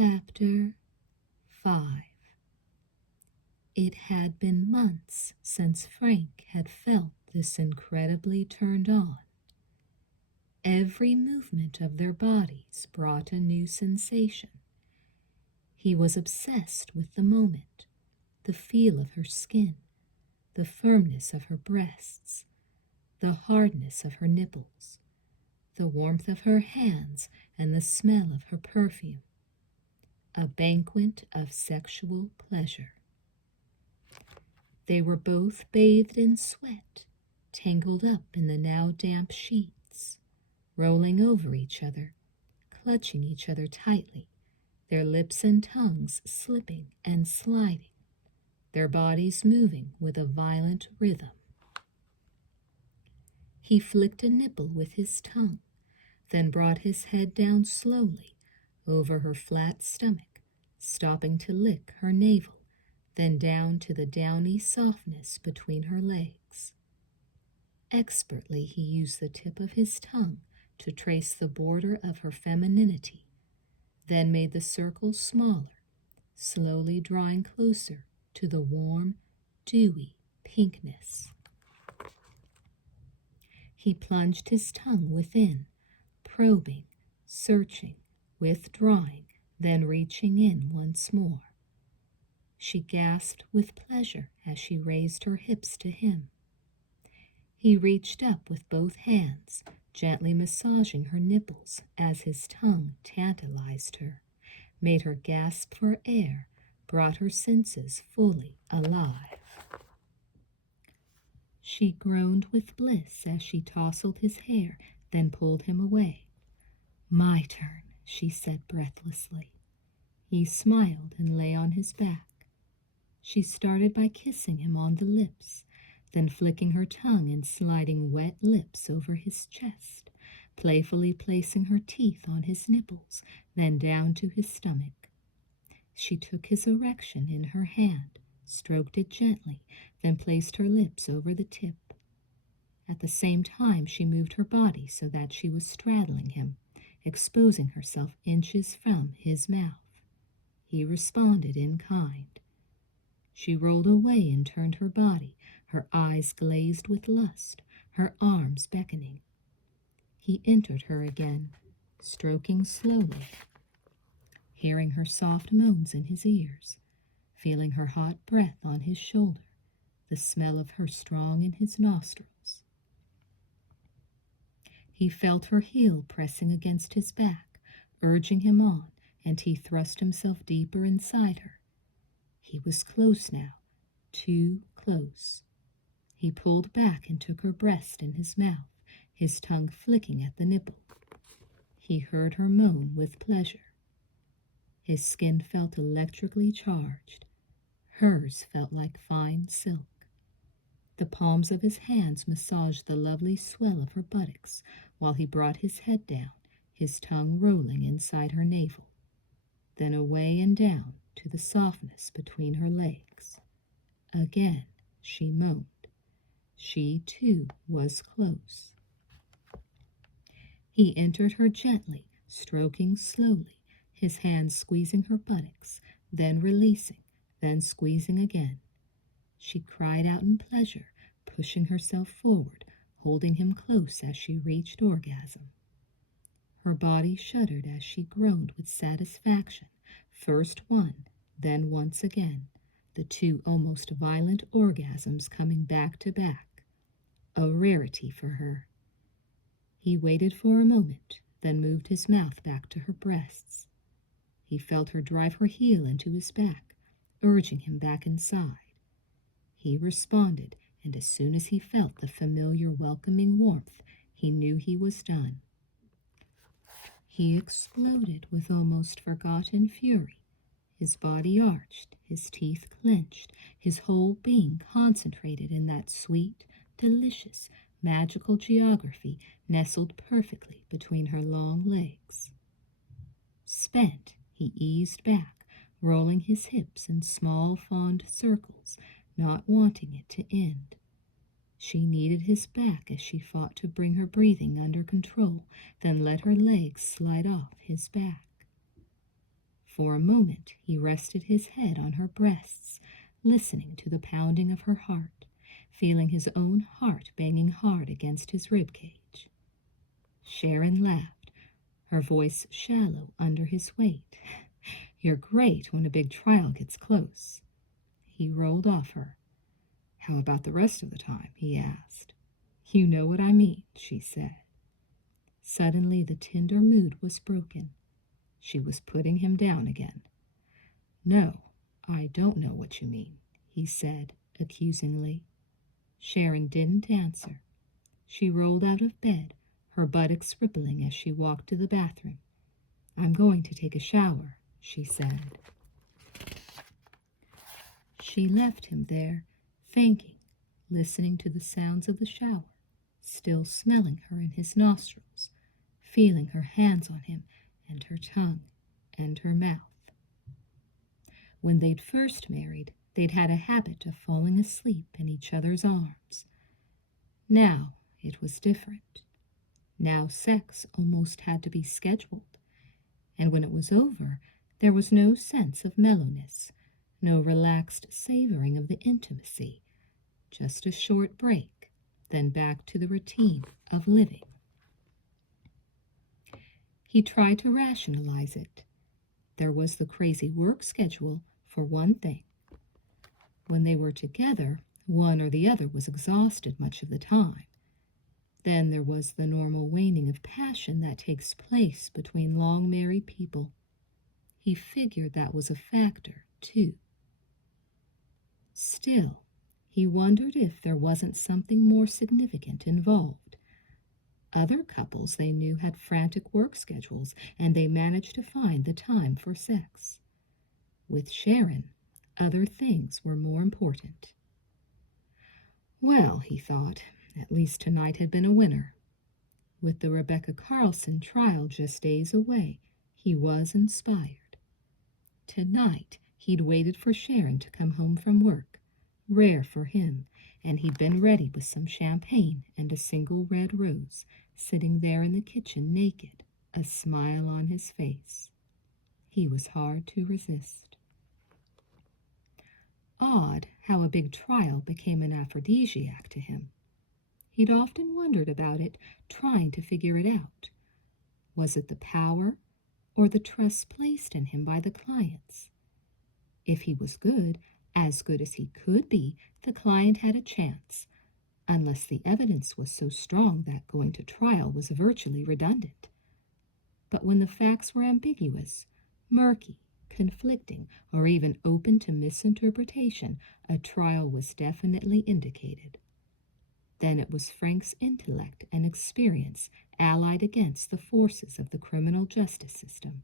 Chapter 5. It had been months since Frank had felt this incredibly turned on. Every movement of their bodies brought a new sensation. He was obsessed with the moment, the feel of her skin, the firmness of her breasts, the hardness of her nipples, the warmth of her hands, and the smell of her perfume. A banquet of sexual pleasure. They were both bathed in sweat, tangled up in the now damp sheets, rolling over each other, clutching each other tightly, their lips and tongues slipping and sliding, their bodies moving with a violent rhythm. He flicked a nipple with his tongue, then brought his head down slowly over her flat stomach, stopping to lick her navel, then down to the downy softness between her legs. Expertly he used the tip of his tongue to trace the border of her femininity, then made the circle smaller, slowly drawing closer to the warm, dewy pinkness. He plunged his tongue within, probing, searching, withdrawing, then reaching in once more. She gasped with pleasure as she raised her hips to him. He reached up with both hands, gently massaging her nipples as his tongue tantalized her, made her gasp for air, brought her senses fully alive. She groaned with bliss as she tousled his hair, then pulled him away. "My turn," she said breathlessly. He smiled and lay on his back. She started by kissing him on the lips, then flicking her tongue and sliding wet lips over his chest, playfully placing her teeth on his nipples, then down to his stomach. She took his erection in her hand, stroked it gently, then placed her lips over the tip. At the same time, she moved her body so that she was straddling him, exposing herself inches from his mouth. He responded in kind. She rolled away and turned her body, her eyes glazed with lust, her arms beckoning. He entered her again, stroking slowly, hearing her soft moans in his ears, feeling her hot breath on his shoulder, the smell of her strong in his nostrils. He felt her heel pressing against his back, urging him on, and he thrust himself deeper inside her. He was close now, too close. He pulled back and took her breast in his mouth, his tongue flicking at the nipple. He heard her moan with pleasure. His skin felt electrically charged. Hers felt like fine silk. The palms of his hands massaged the lovely swell of her buttocks while he brought his head down, his tongue rolling inside her navel, then away and down to the softness between her legs. Again she moaned. She, too, was close. He entered her gently, stroking slowly, his hands squeezing her buttocks, then releasing, then squeezing again. She cried out in pleasure, pushing herself forward, holding him close as she reached orgasm. Her body shuddered as she groaned with satisfaction, first one, then once again, the two almost violent orgasms coming back to back, a rarity for her. He waited for a moment, then moved his mouth back to her breasts. He felt her drive her heel into his back, urging him back inside. He responded, and as soon as he felt the familiar welcoming warmth, he knew he was done. He exploded with almost forgotten fury. His body arched, his teeth clenched, his whole being concentrated in that sweet, delicious, magical geography nestled perfectly between her long legs. Spent, he eased back, rolling his hips in small, fond circles, not wanting it to end. She kneaded his back as she fought to bring her breathing under control, then let her legs slide off his back. For a moment he rested his head on her breasts, listening to the pounding of her heart, feeling his own heart banging hard against his rib cage. Sharon laughed, her voice shallow under his weight. "You're great when a big trial gets close." He rolled off her. "How about the rest of the time?" he asked. "You know what I mean," she said. Suddenly the tender mood was broken. She was putting him down again. "No, I don't know what you mean," he said accusingly. Sharon didn't answer. She rolled out of bed, her buttocks rippling as she walked to the bathroom. "I'm going to take a shower," she said. She left him there, thinking, listening to the sounds of the shower, still smelling her in his nostrils, feeling her hands on him and her tongue and her mouth. When they'd first married, they'd had a habit of falling asleep in each other's arms. Now it was different. Now sex almost had to be scheduled, and when it was over, there was no sense of mellowness, no relaxed savoring of the intimacy, just a short break, then back to the routine of living. He tried to rationalize it. There was the crazy work schedule, for one thing. When they were together, one or the other was exhausted much of the time. Then there was the normal waning of passion that takes place between long married people. He figured that was a factor, too. Still, he wondered if there wasn't something more significant involved. Other couples they knew had frantic work schedules, and they managed to find the time for sex. With Sharon, other things were more important. Well, he thought, at least tonight had been a winner. With the Rebecca Carlson trial just days away, he was inspired. Tonight, he'd waited for Sharon to come home from work, rare for him, and he'd been ready with some champagne and a single red rose, sitting there in the kitchen naked, a smile on his face. He was hard to resist. Odd how a big trial became an aphrodisiac to him. He'd often wondered about it, trying to figure it out. Was it the power or the trust placed in him by the clients? If he was good, as good as he could be, the client had a chance, unless the evidence was so strong that going to trial was virtually redundant. But when the facts were ambiguous, murky, conflicting, or even open to misinterpretation, a trial was definitely indicated. Then it was Frank's intellect and experience allied against the forces of the criminal justice system.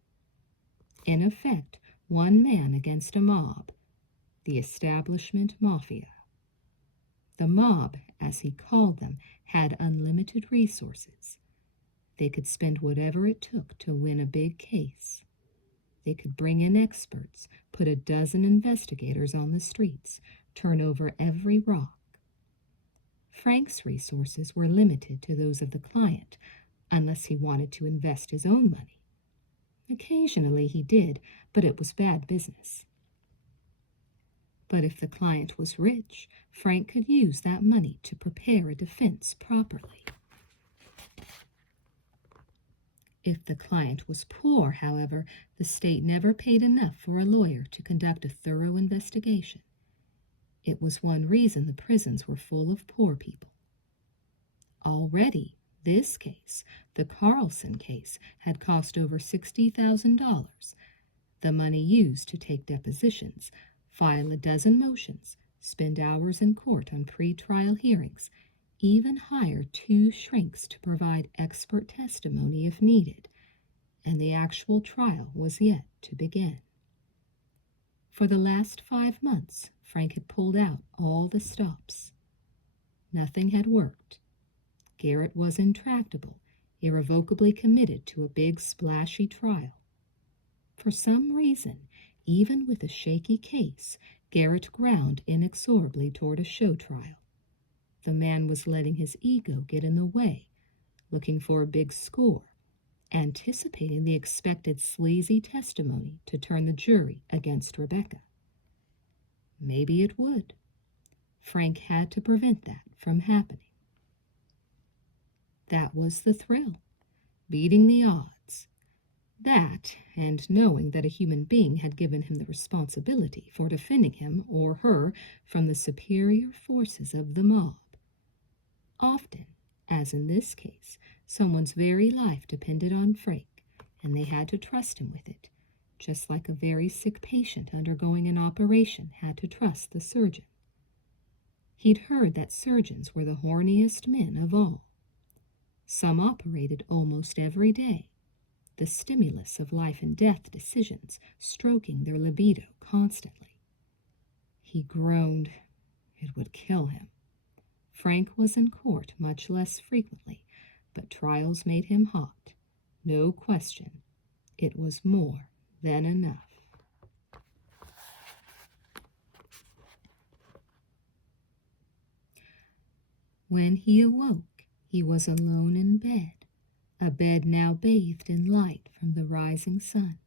In effect, one man against a mob, the establishment mafia. The mob, as he called them, had unlimited resources. They could spend whatever it took to win a big case. They could bring in experts, put a dozen investigators on the streets, turn over every rock. Frank's resources were limited to those of the client, unless he wanted to invest his own money. Occasionally he did, but it was bad business. But if the client was rich, Frank could use that money to prepare a defense properly. If the client was poor, however, the state never paid enough for a lawyer to conduct a thorough investigation. It was one reason the prisons were full of poor people. Already, this case, the Carlson case, had cost over $60,000, the money used to take depositions, file a dozen motions, spend hours in court on pre-trial hearings, even hire 2 shrinks to provide expert testimony if needed, and the actual trial was yet to begin. For the last 5 months, Frank had pulled out all the stops. Nothing had worked. Garrett was intractable, irrevocably committed to a big splashy trial. For some reason, even with a shaky case, Garrett ground inexorably toward a show trial. The man was letting his ego get in the way, looking for a big score, anticipating the expected sleazy testimony to turn the jury against Rebecca. Maybe it would. Frank had to prevent that from happening. That was the thrill, beating the odds. That, and knowing that a human being had given him the responsibility for defending him or her from the superior forces of the mob. Often, as in this case, someone's very life depended on Frank, and they had to trust him with it, just like a very sick patient undergoing an operation had to trust the surgeon. He'd heard that surgeons were the horniest men of all. Some operated almost every day, the stimulus of life and death decisions stroking their libido constantly. He groaned. It would kill him. Frank was in court much less frequently, but trials made him hot. No question. It was more than enough. When he awoke, he was alone in bed, a bed now bathed in light from the rising sun.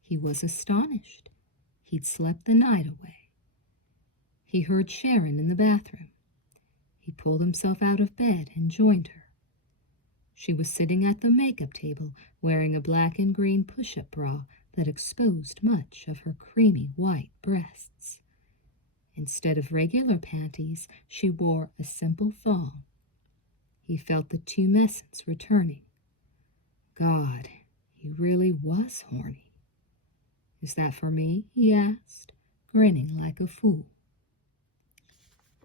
He was astonished. He'd slept the night away. He heard Sharon in the bathroom. He pulled himself out of bed and joined her. She was sitting at the makeup table wearing a black and green push-up bra that exposed much of her creamy white breasts. Instead of regular panties, she wore a simple thong. He felt the tumescence returning. God, he really was horny. Is that for me? He asked, grinning like a fool.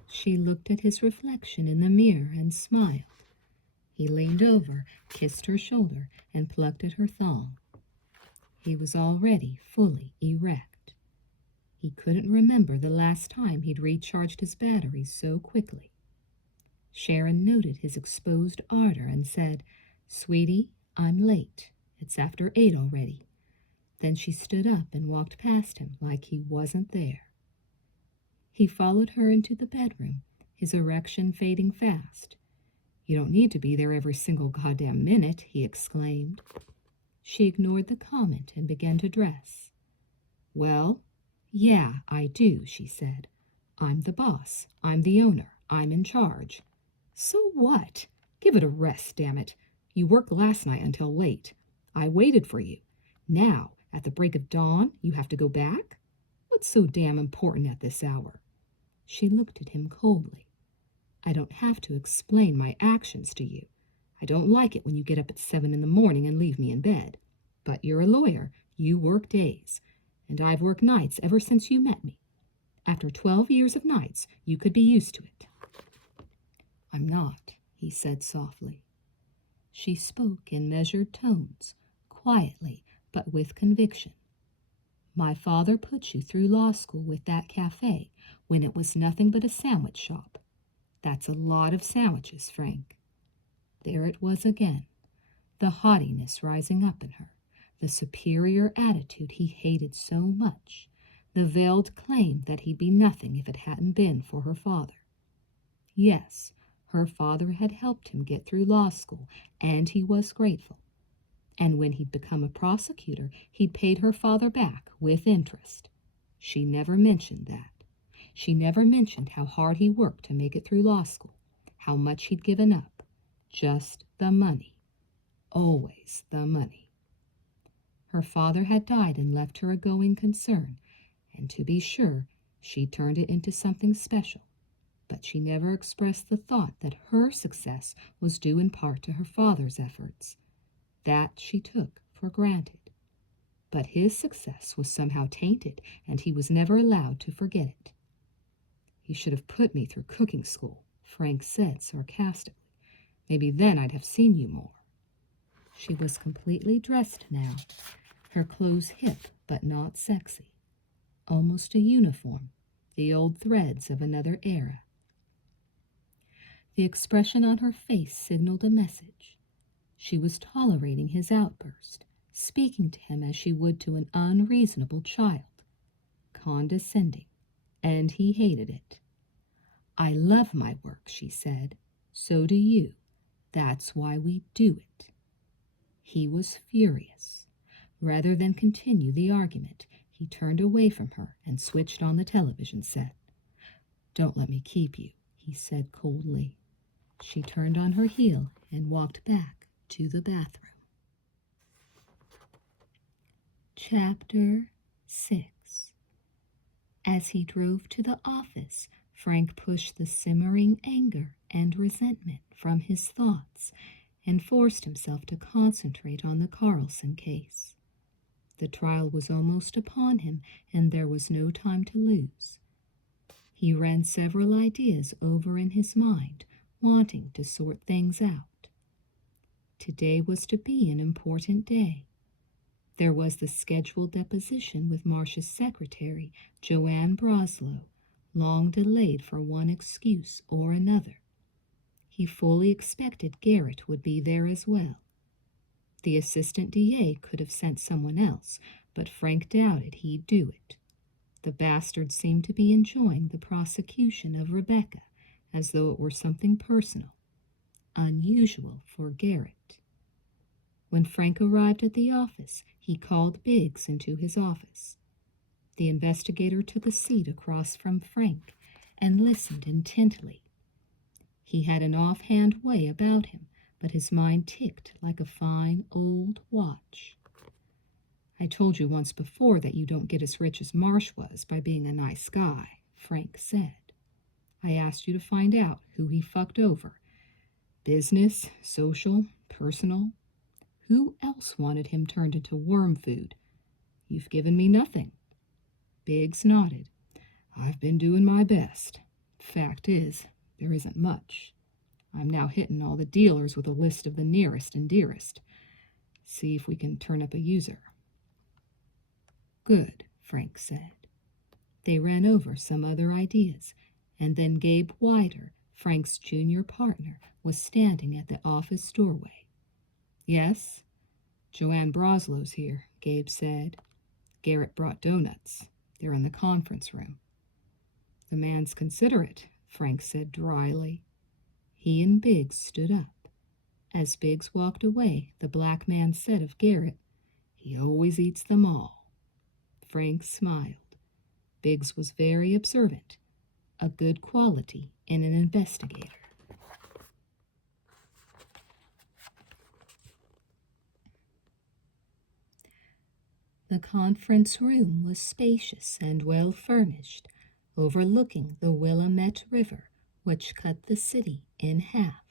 She looked at his reflection in the mirror and smiled. He leaned over, kissed her shoulder, and plucked at her thong. He was already fully erect. He couldn't remember the last time he'd recharged his batteries so quickly. Sharon noted his exposed ardor and said, "Sweetie, I'm late. It's after 8 already." Then she stood up and walked past him like he wasn't there. He followed her into the bedroom, his erection fading fast. "You don't need to be there every single goddamn minute," he exclaimed. She ignored the comment and began to dress. "Well, yeah, I do," she said. "I'm the boss. I'm the owner. I'm in charge." "So what? Give it a rest, damn it. You worked last night until late. I waited for you. Now, at the break of dawn, you have to go back? What's so damn important at this hour?" She looked at him coldly. "I don't have to explain my actions to you. I don't like it when you get up at 7 in the morning and leave me in bed. But you're a lawyer. You work days. And I've worked nights ever since you met me. After 12 years of nights, you could be used to it." "I'm not," he said softly. She spoke in measured tones, quietly but with conviction. "My father put you through law school with that cafe when it was nothing but a sandwich shop. That's a lot of sandwiches, Frank." There it was again, the haughtiness rising up in her, the superior attitude he hated so much, the veiled claim that he'd be nothing if it hadn't been for her father. Yes, her father had helped him get through law school, and he was grateful. And when he'd become a prosecutor, he'd paid her father back with interest. She never mentioned that. She never mentioned how hard he worked to make it through law school, how much he'd given up. Just the money. Always the money. Her father had died and left her a going concern, and to be sure, she turned it into something special. But she never expressed the thought that her success was due in part to her father's efforts. That she took for granted. But his success was somehow tainted, and he was never allowed to forget it. "You should have put me through cooking school," Frank said sarcastically. "Maybe then I'd have seen you more." She was completely dressed now, her clothes hip but not sexy. Almost a uniform, the old threads of another era. The expression on her face signaled a message. She was tolerating his outburst, speaking to him as she would to an unreasonable child. Condescending, and he hated it. "I love my work," she said. "So do you. That's why we do it." He was furious. Rather than continue the argument, he turned away from her and switched on the television set. "Don't let me keep you," he said coldly. She turned on her heel and walked back to the bathroom. Chapter 6. As he drove to the office, Frank pushed the simmering anger and resentment from his thoughts and forced himself to concentrate on the Carlson case. The trial was almost upon him, and there was no time to lose. He ran several ideas over in his mind, wanting to sort things out. Today was to be an important day. There was the scheduled deposition with Marcia's secretary, Joanne Broslow, long delayed for one excuse or another. He fully expected Garrett would be there as well. The assistant DA could have sent someone else, but Frank doubted he'd do it. The bastard seemed to be enjoying the prosecution of Rebecca, as though it were something personal, unusual for Garrett. When Frank arrived at the office, he called Biggs into his office. The investigator took a seat across from Frank and listened intently. He had an offhand way about him, but his mind ticked like a fine old watch. "I told you once before that you don't get as rich as Marsh was by being a nice guy," Frank said. "I asked you to find out who he fucked over. Business, social, personal. Who else wanted him turned into worm food? You've given me nothing." Biggs nodded. "I've been doing my best. Fact is, there isn't much. I'm now hitting all the dealers with a list of the nearest and dearest. See if we can turn up a user." "Good," Frank said. They ran over some other ideas, and then Gabe Wider, Frank's junior partner, was standing at the office doorway. "Yes?" "Joanne Broslow's here," Gabe said. "Garrett brought donuts. They're in the conference room." "The man's considerate," Frank said dryly. He and Biggs stood up. As Biggs walked away, the black man said of Garrett, "He always eats them all." Frank smiled. Biggs was very observant, a good quality in an investigator. The conference room was spacious and well furnished, overlooking the Willamette River, which cut the city in half.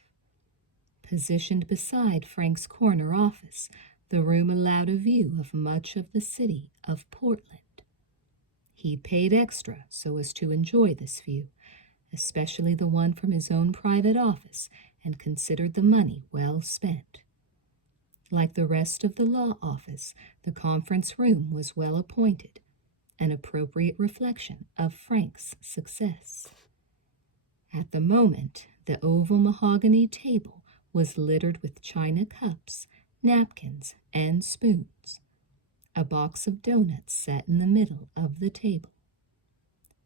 Positioned beside Frank's corner office, the room allowed a view of much of the city of Portland. He'd paid extra so as to enjoy this view, especially the one from his own private office, and considered the money well spent. Like the rest of the law office, the conference room was well appointed, an appropriate reflection of Frank's success. At the moment, the oval mahogany table was littered with china cups, napkins, and spoons. A box of donuts sat in the middle of the table.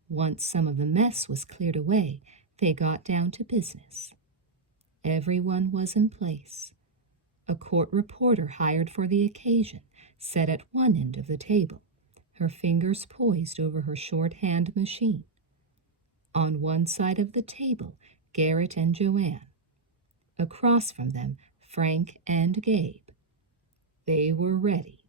Once some of the mess was cleared away, they got down to business. Everyone was in place. A court reporter hired for the occasion sat at one end of the table, her fingers poised over her shorthand machine. On one side of the table, Garrett and Joanne. Across from them, Frank and Gabe. They were ready.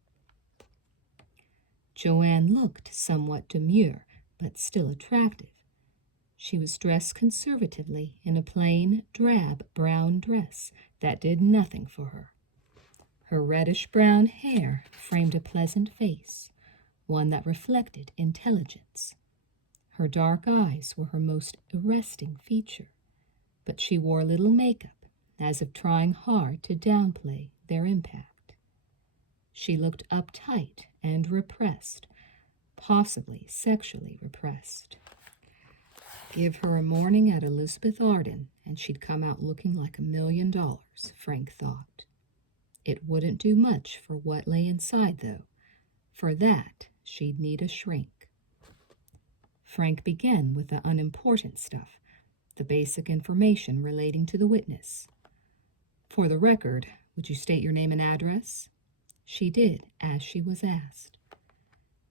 Joanne looked somewhat demure, but still attractive. She was dressed conservatively in a plain, drab brown dress that did nothing for her. Her reddish-brown hair framed a pleasant face, one that reflected intelligence. Her dark eyes were her most arresting feature, but she wore little makeup, as if trying hard to downplay their impact. She looked uptight and repressed, possibly sexually repressed. Give her a morning at Elizabeth Arden, and she'd come out looking like $1 million, Frank thought. It wouldn't do much for what lay inside, though. For that, she'd need a shrink. Frank began with the unimportant stuff, the basic information relating to the witness. For the record, Would you state your name and address? She did, as she was asked.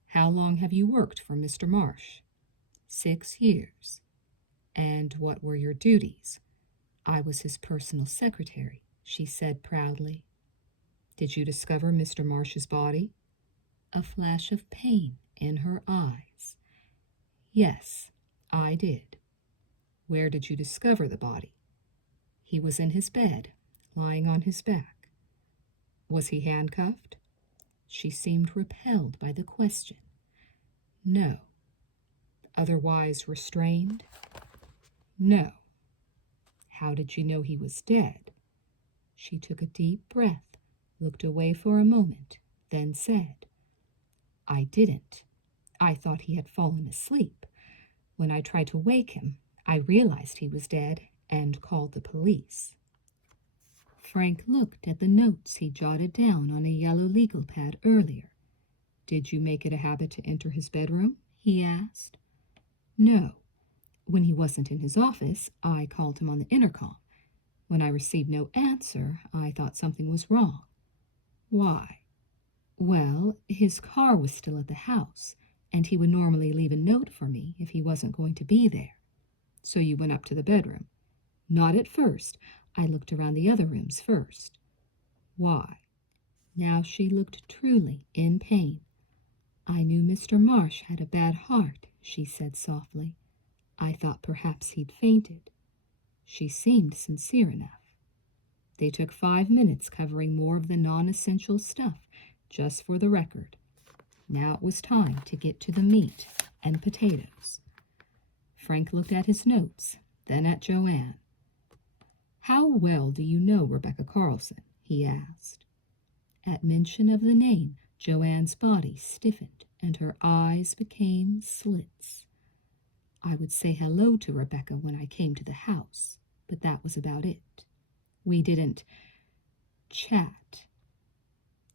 How long have you worked for Mr. Marsh? 6 years. And what were your duties? I was his personal secretary, she said proudly. Did you discover Mr. Marsh's body? A flash of pain in her eyes. Yes, I did. Where did you discover the body? He was in his bed, lying on his back. Was he handcuffed? She seemed repelled by the question. No. Otherwise restrained? No. How did you know he was dead? She took a deep breath, looked away for a moment, then said, I didn't. I thought he had fallen asleep. When I tried to wake him, I realized he was dead and called the police. Frank looked at the notes he jotted down on a yellow legal pad earlier. Did you make it a habit to enter his bedroom? He asked. No. When he wasn't in his office, I called him on the intercom. When I received no answer, I thought something was wrong. Why? Well, his car was still at the house, and he would normally leave a note for me if he wasn't going to be there. So you went up to the bedroom. Not at first. I looked around the other rooms first. Why? Now she looked truly in pain. I knew Mr. Marsh had a bad heart, she said softly. I thought perhaps he'd fainted. She seemed sincere enough. They took 5 minutes covering more of the non-essential stuff, just for the record. Now it was time to get to the meat and potatoes. Frank looked at his notes, then at Joanne. How well do you know Rebecca Carlson? He asked. At mention of the name, Joanne's body stiffened and her eyes became slits. I would say hello to Rebecca when I came to the house, but that was about it. We didn't chat.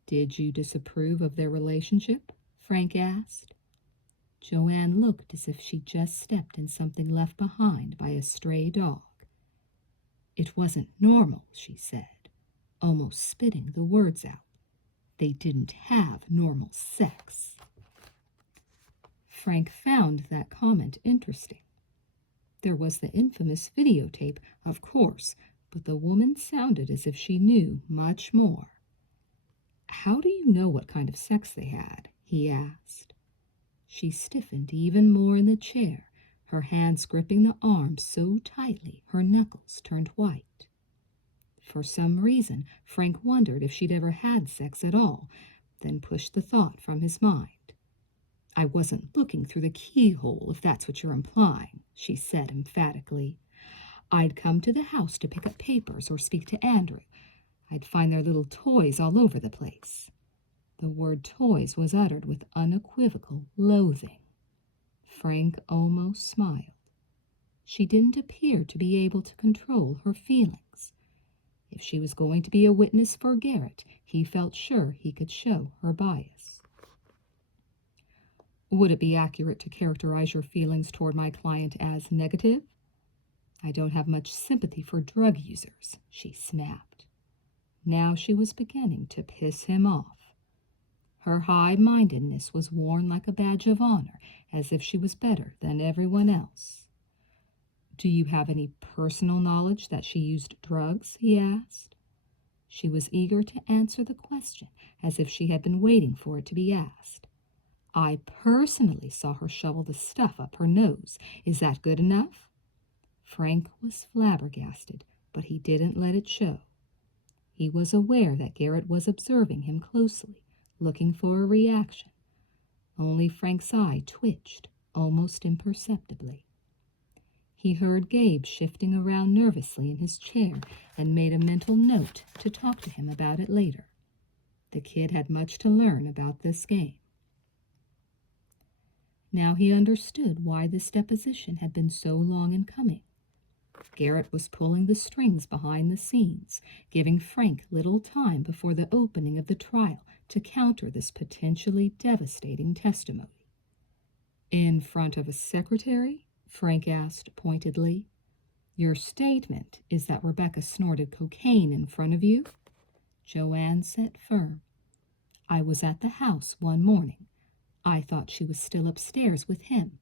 Did you disapprove of their relationship? Frank asked. Joanne looked as if she'd just stepped in something left behind by a stray dog. It wasn't normal, she said, almost spitting the words out. They didn't have normal sex. Frank found that comment interesting. There was the infamous videotape, of course, but the woman sounded as if she knew much more. How do you know what kind of sex they had? He asked. She stiffened even more in the chair, her hands gripping the arms so tightly her knuckles turned white. For some reason, Frank wondered if she'd ever had sex at all, then pushed the thought from his mind. I wasn't looking through the keyhole, if that's what you're implying, she said emphatically. I'd come to the house to pick up papers or speak to Andrew. I'd find their little toys all over the place. The word toys was uttered with unequivocal loathing. Frank almost smiled. She didn't appear to be able to control her feelings. If she was going to be a witness for Garrett, he felt sure he could show her bias. Would it be accurate to characterize your feelings toward my client as negative? I don't have much sympathy for drug users, she snapped. Now she was beginning to piss him off. Her high-mindedness was worn like a badge of honor, as if she was better than everyone else. Do you have any personal knowledge that she used drugs? He asked. She was eager to answer the question, as if she had been waiting for it to be asked. I personally saw her shovel the stuff up her nose. Is that good enough? Frank was flabbergasted, but he didn't let it show. He was aware that Garrett was observing him closely, looking for a reaction. Only Frank's eye twitched, almost imperceptibly. He heard Gabe shifting around nervously in his chair and made a mental note to talk to him about it later. The kid had much to learn about this game. Now he understood why this deposition had been so long in coming. Garrett was pulling the strings behind the scenes, giving Frank little time before the opening of the trial to counter this potentially devastating testimony. In front of a secretary? Frank asked pointedly. Your statement is that Rebecca snorted cocaine in front of you? Joanne sat firm. I was at the house one morning. I thought she was still upstairs with him.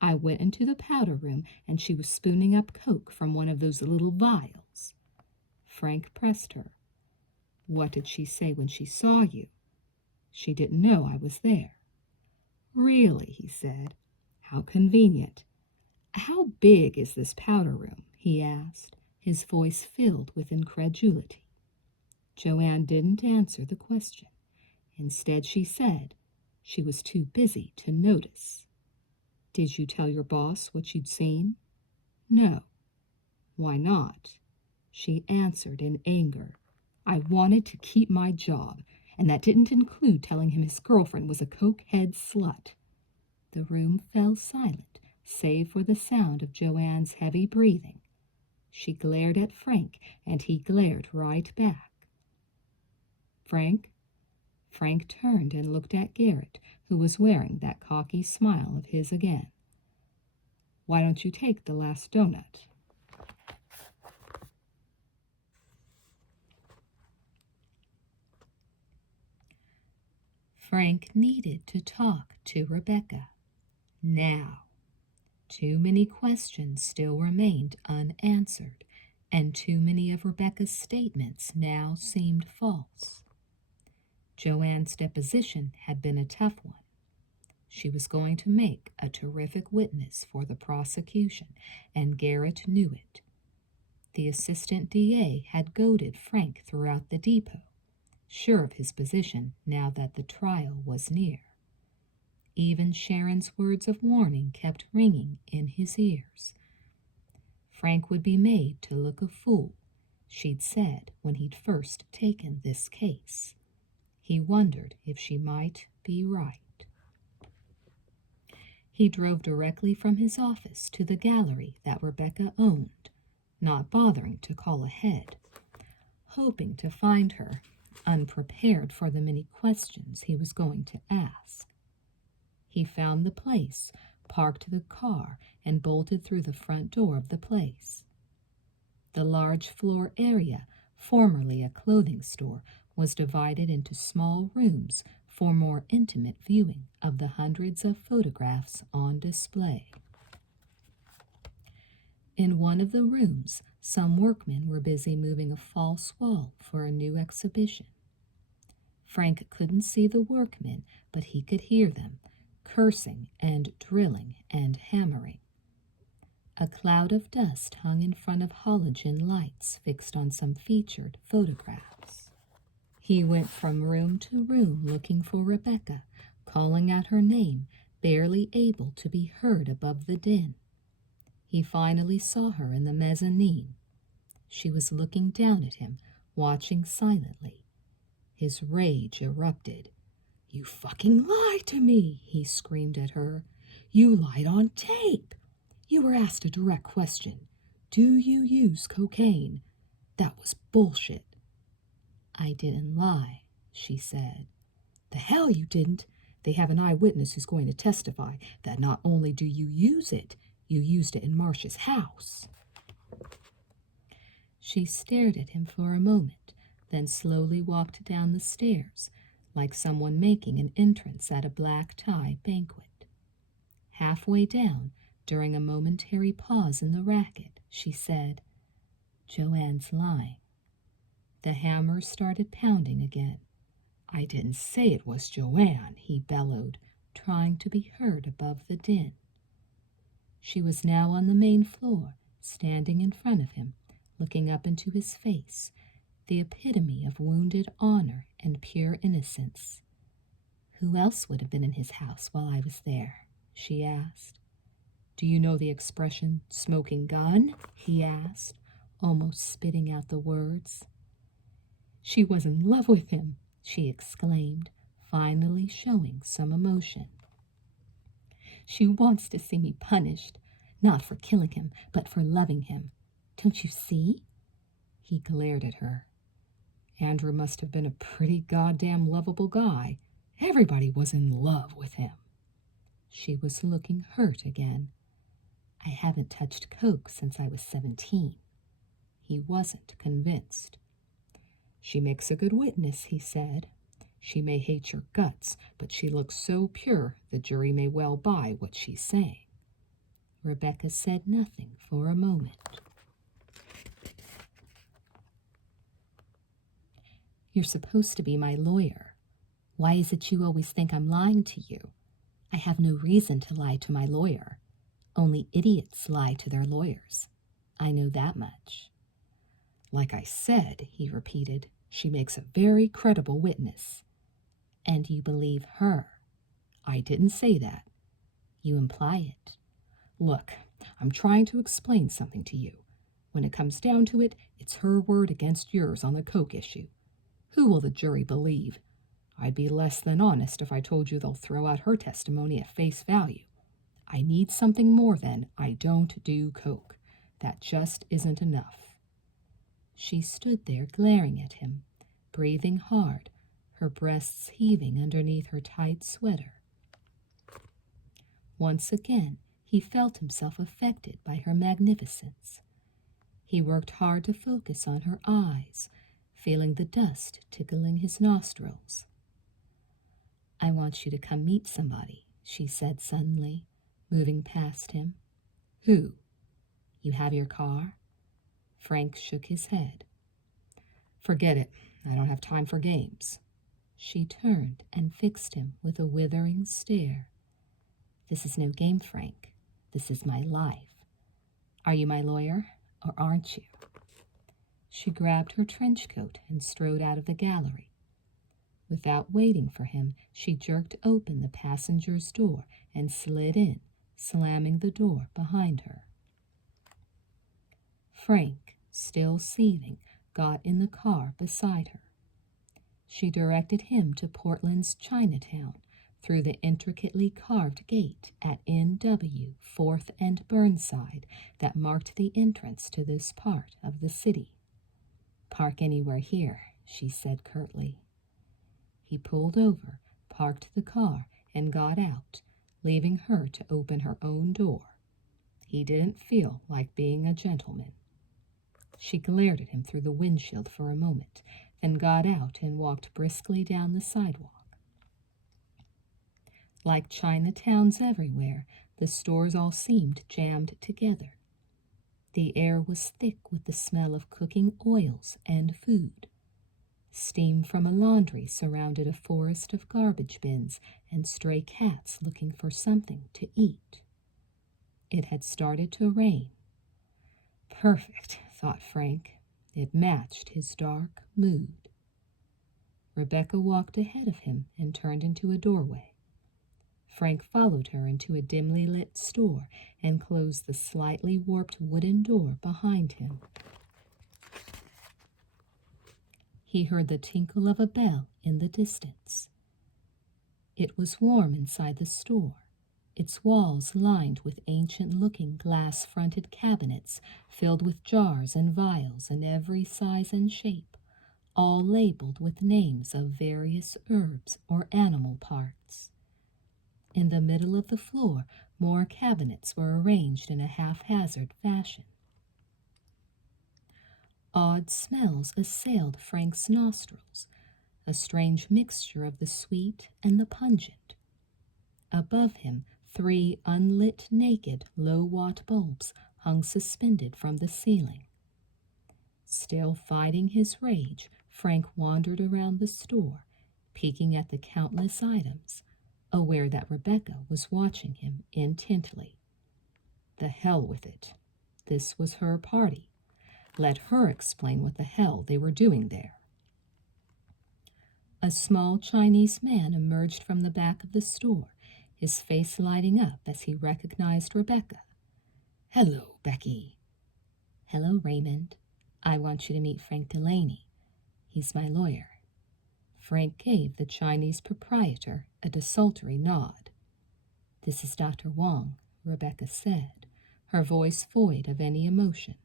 I went into the powder room, and she was spooning up coke from one of those little vials. Frank pressed her. What did she say when she saw you? She didn't know I was there. Really, he said. How convenient. How big is this powder room? He asked, his voice filled with incredulity. Joanne didn't answer the question. Instead, she said she was too busy to notice. Did you tell your boss what you'd seen? No. Why not? She answered in anger. I wanted to keep my job, and that didn't include telling him his girlfriend was a cokehead slut. The room fell silent, save for the sound of Joanne's heavy breathing. She glared at Frank, and he glared right back. Frank? Frank turned and looked at Garrett, who was wearing that cocky smile of his again. Why don't you take the last donut? Frank needed to talk to Rebecca. Now. Too many questions still remained unanswered, and too many of Rebecca's statements now seemed false. Joanne's deposition had been a tough one. She was going to make a terrific witness for the prosecution, and Garrett knew it. The assistant DA had goaded Frank throughout the depot, sure of his position now that the trial was near. Even Sharon's words of warning kept ringing in his ears. Frank would be made to look a fool, she'd said when he'd first taken this case. He wondered if she might be right. He drove directly from his office to the gallery that Rebecca owned, not bothering to call ahead, hoping to find her unprepared for the many questions he was going to ask. He found the place, parked the car, and bolted through the front door of the place. The large floor area, formerly a clothing store, was divided into small rooms for more intimate viewing of the hundreds of photographs on display. In one of the rooms, some workmen were busy moving a false wall for a new exhibition. Frank couldn't see the workmen, but he could hear them, cursing and drilling and hammering. A cloud of dust hung in front of halogen lights fixed on some featured photographs. He went from room to room looking for Rebecca, calling out her name, barely able to be heard above the din. He finally saw her in the mezzanine. She was looking down at him, watching silently. His rage erupted. You fucking lied to me, he screamed at her. You lied on tape. You were asked a direct question. Do you use cocaine? That was bullshit. I didn't lie, she said. The hell you didn't. They have an eyewitness who's going to testify that not only do you use it, you used it in Marcia's house. She stared at him for a moment, then slowly walked down the stairs, like someone making an entrance at a black-tie banquet. Halfway down, during a momentary pause in the racket, she said, Joanne's lying. The hammer started pounding again. I didn't say it was Joanne, he bellowed, trying to be heard above the din. She was now on the main floor, standing in front of him, looking up into his face, the epitome of wounded honor and pure innocence. Who else would have been in his house while I was there? She asked. Do you know the expression, smoking gun? He asked, almost spitting out the words. She was in love with him, she exclaimed, finally showing some emotion. She wants to see me punished, not for killing him, but for loving him. Don't you see? He glared at her. Andrew must have been a pretty goddamn lovable guy. Everybody was in love with him. She was looking hurt again. I haven't touched coke since I was 17. He wasn't convinced. She makes a good witness, he said. She may hate your guts, but she looks so pure the jury may well buy what she's saying. Rebecca said nothing for a moment. You're supposed to be my lawyer. Why is it you always think I'm lying to you? I have no reason to lie to my lawyer. Only idiots lie to their lawyers. I know that much. Like I said, he repeated, she makes a very credible witness. And you believe her. I didn't say that. You imply it. Look, I'm trying to explain something to you. When it comes down to it, it's her word against yours on the coke issue. Who will the jury believe? I'd be less than honest if I told you they'll throw out her testimony at face value. I need something more than I don't do coke. That just isn't enough. She stood there glaring at him, breathing hard, her breasts heaving underneath her tight sweater. Once again, he felt himself affected by her magnificence. He worked hard to focus on her eyes, feeling the dust tickling his nostrils. I want you to come meet somebody, she said suddenly, moving past him. Who? You have your car? Frank shook his head. Forget it. I don't have time for games. She turned and fixed him with a withering stare. This is no game, Frank. This is my life. Are you my lawyer, or aren't you? She grabbed her trench coat and strode out of the gallery. Without waiting for him, she jerked open the passenger's door and slid in, slamming the door behind her. Frank, still seething, got in the car beside her. She directed him to Portland's Chinatown, through the intricately carved gate at N.W. 4th and Burnside that marked the entrance to this part of the city. Park anywhere here, she said curtly. He pulled over, parked the car, and got out, leaving her to open her own door. He didn't feel like being a gentleman. She glared at him through the windshield for a moment, then got out and walked briskly down the sidewalk. Like Chinatowns everywhere, the stores all seemed jammed together. The air was thick with the smell of cooking oils and food. Steam from a laundry surrounded a forest of garbage bins and stray cats looking for something to eat. It had started to rain. Perfect, thought Frank. It matched his dark mood. Rebecca walked ahead of him and turned into a doorway. Frank followed her into a dimly lit store and closed the slightly warped wooden door behind him. He heard the tinkle of a bell in the distance. It was warm inside the store, its walls lined with ancient-looking glass-fronted cabinets filled with jars and vials in every size and shape, all labeled with names of various herbs or animal parts. In the middle of the floor, more cabinets were arranged in a haphazard fashion. Odd smells assailed Frank's nostrils, a strange mixture of the sweet and the pungent. Above him, 3 unlit, naked, low-watt bulbs hung suspended from the ceiling. Still fighting his rage, Frank wandered around the store, peeking at the countless items, aware that Rebecca was watching him intently. The hell with it. This was her party. Let her explain what the hell they were doing there. A small Chinese man emerged from the back of the store, his face lighting up as he recognized Rebecca. Hello, Becky. Hello, Raymond. I want you to meet Frank Delaney. He's my lawyer. Frank gave the Chinese proprietor a desultory nod. This is Dr. Wong, Rebecca said, her voice void of any emotion.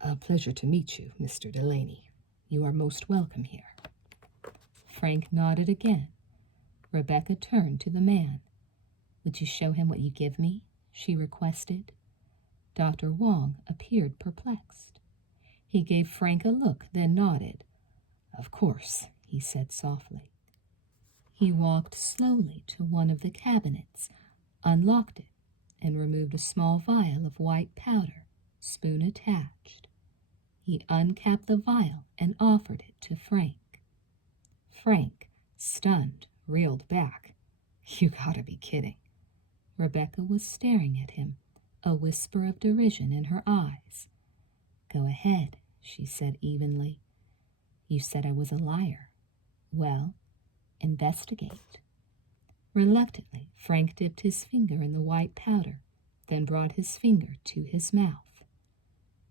A pleasure to meet you, Mr. Delaney. You are most welcome here. Frank nodded again. Rebecca turned to the man. Would you show him what you give me? She requested. Dr. Wong appeared perplexed. He gave Frank a look, then nodded. "Of course," he said softly. He walked slowly to one of the cabinets, unlocked it, and removed a small vial of white powder, spoon attached. He uncapped the vial and offered it to Frank. Frank, stunned, reeled back. "You gotta be kidding." Rebecca was staring at him, a whisper of derision in her eyes. "Go ahead," she said evenly. "You said I was a liar. Well, investigate." Reluctantly, Frank dipped his finger in the white powder, then brought his finger to his mouth.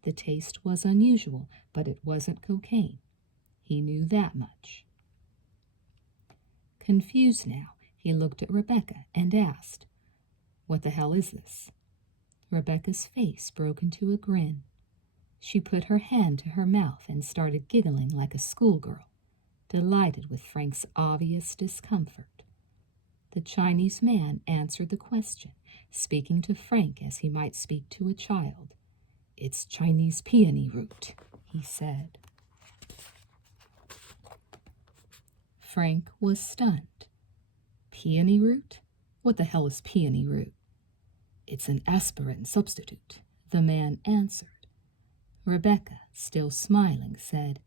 The taste was unusual, but it wasn't cocaine. He knew that much. Confused now, he looked at Rebecca and asked, "What the hell is this?" Rebecca's face broke into a grin. She put her hand to her mouth and started giggling like a schoolgirl, delighted with Frank's obvious discomfort. The Chinese man answered the question, speaking to Frank as he might speak to a child. "It's Chinese peony root," he said. Frank was stunned. "Peony root? What the hell is peony root?" "It's an aspirin substitute," the man answered. Rebecca, still smiling, said,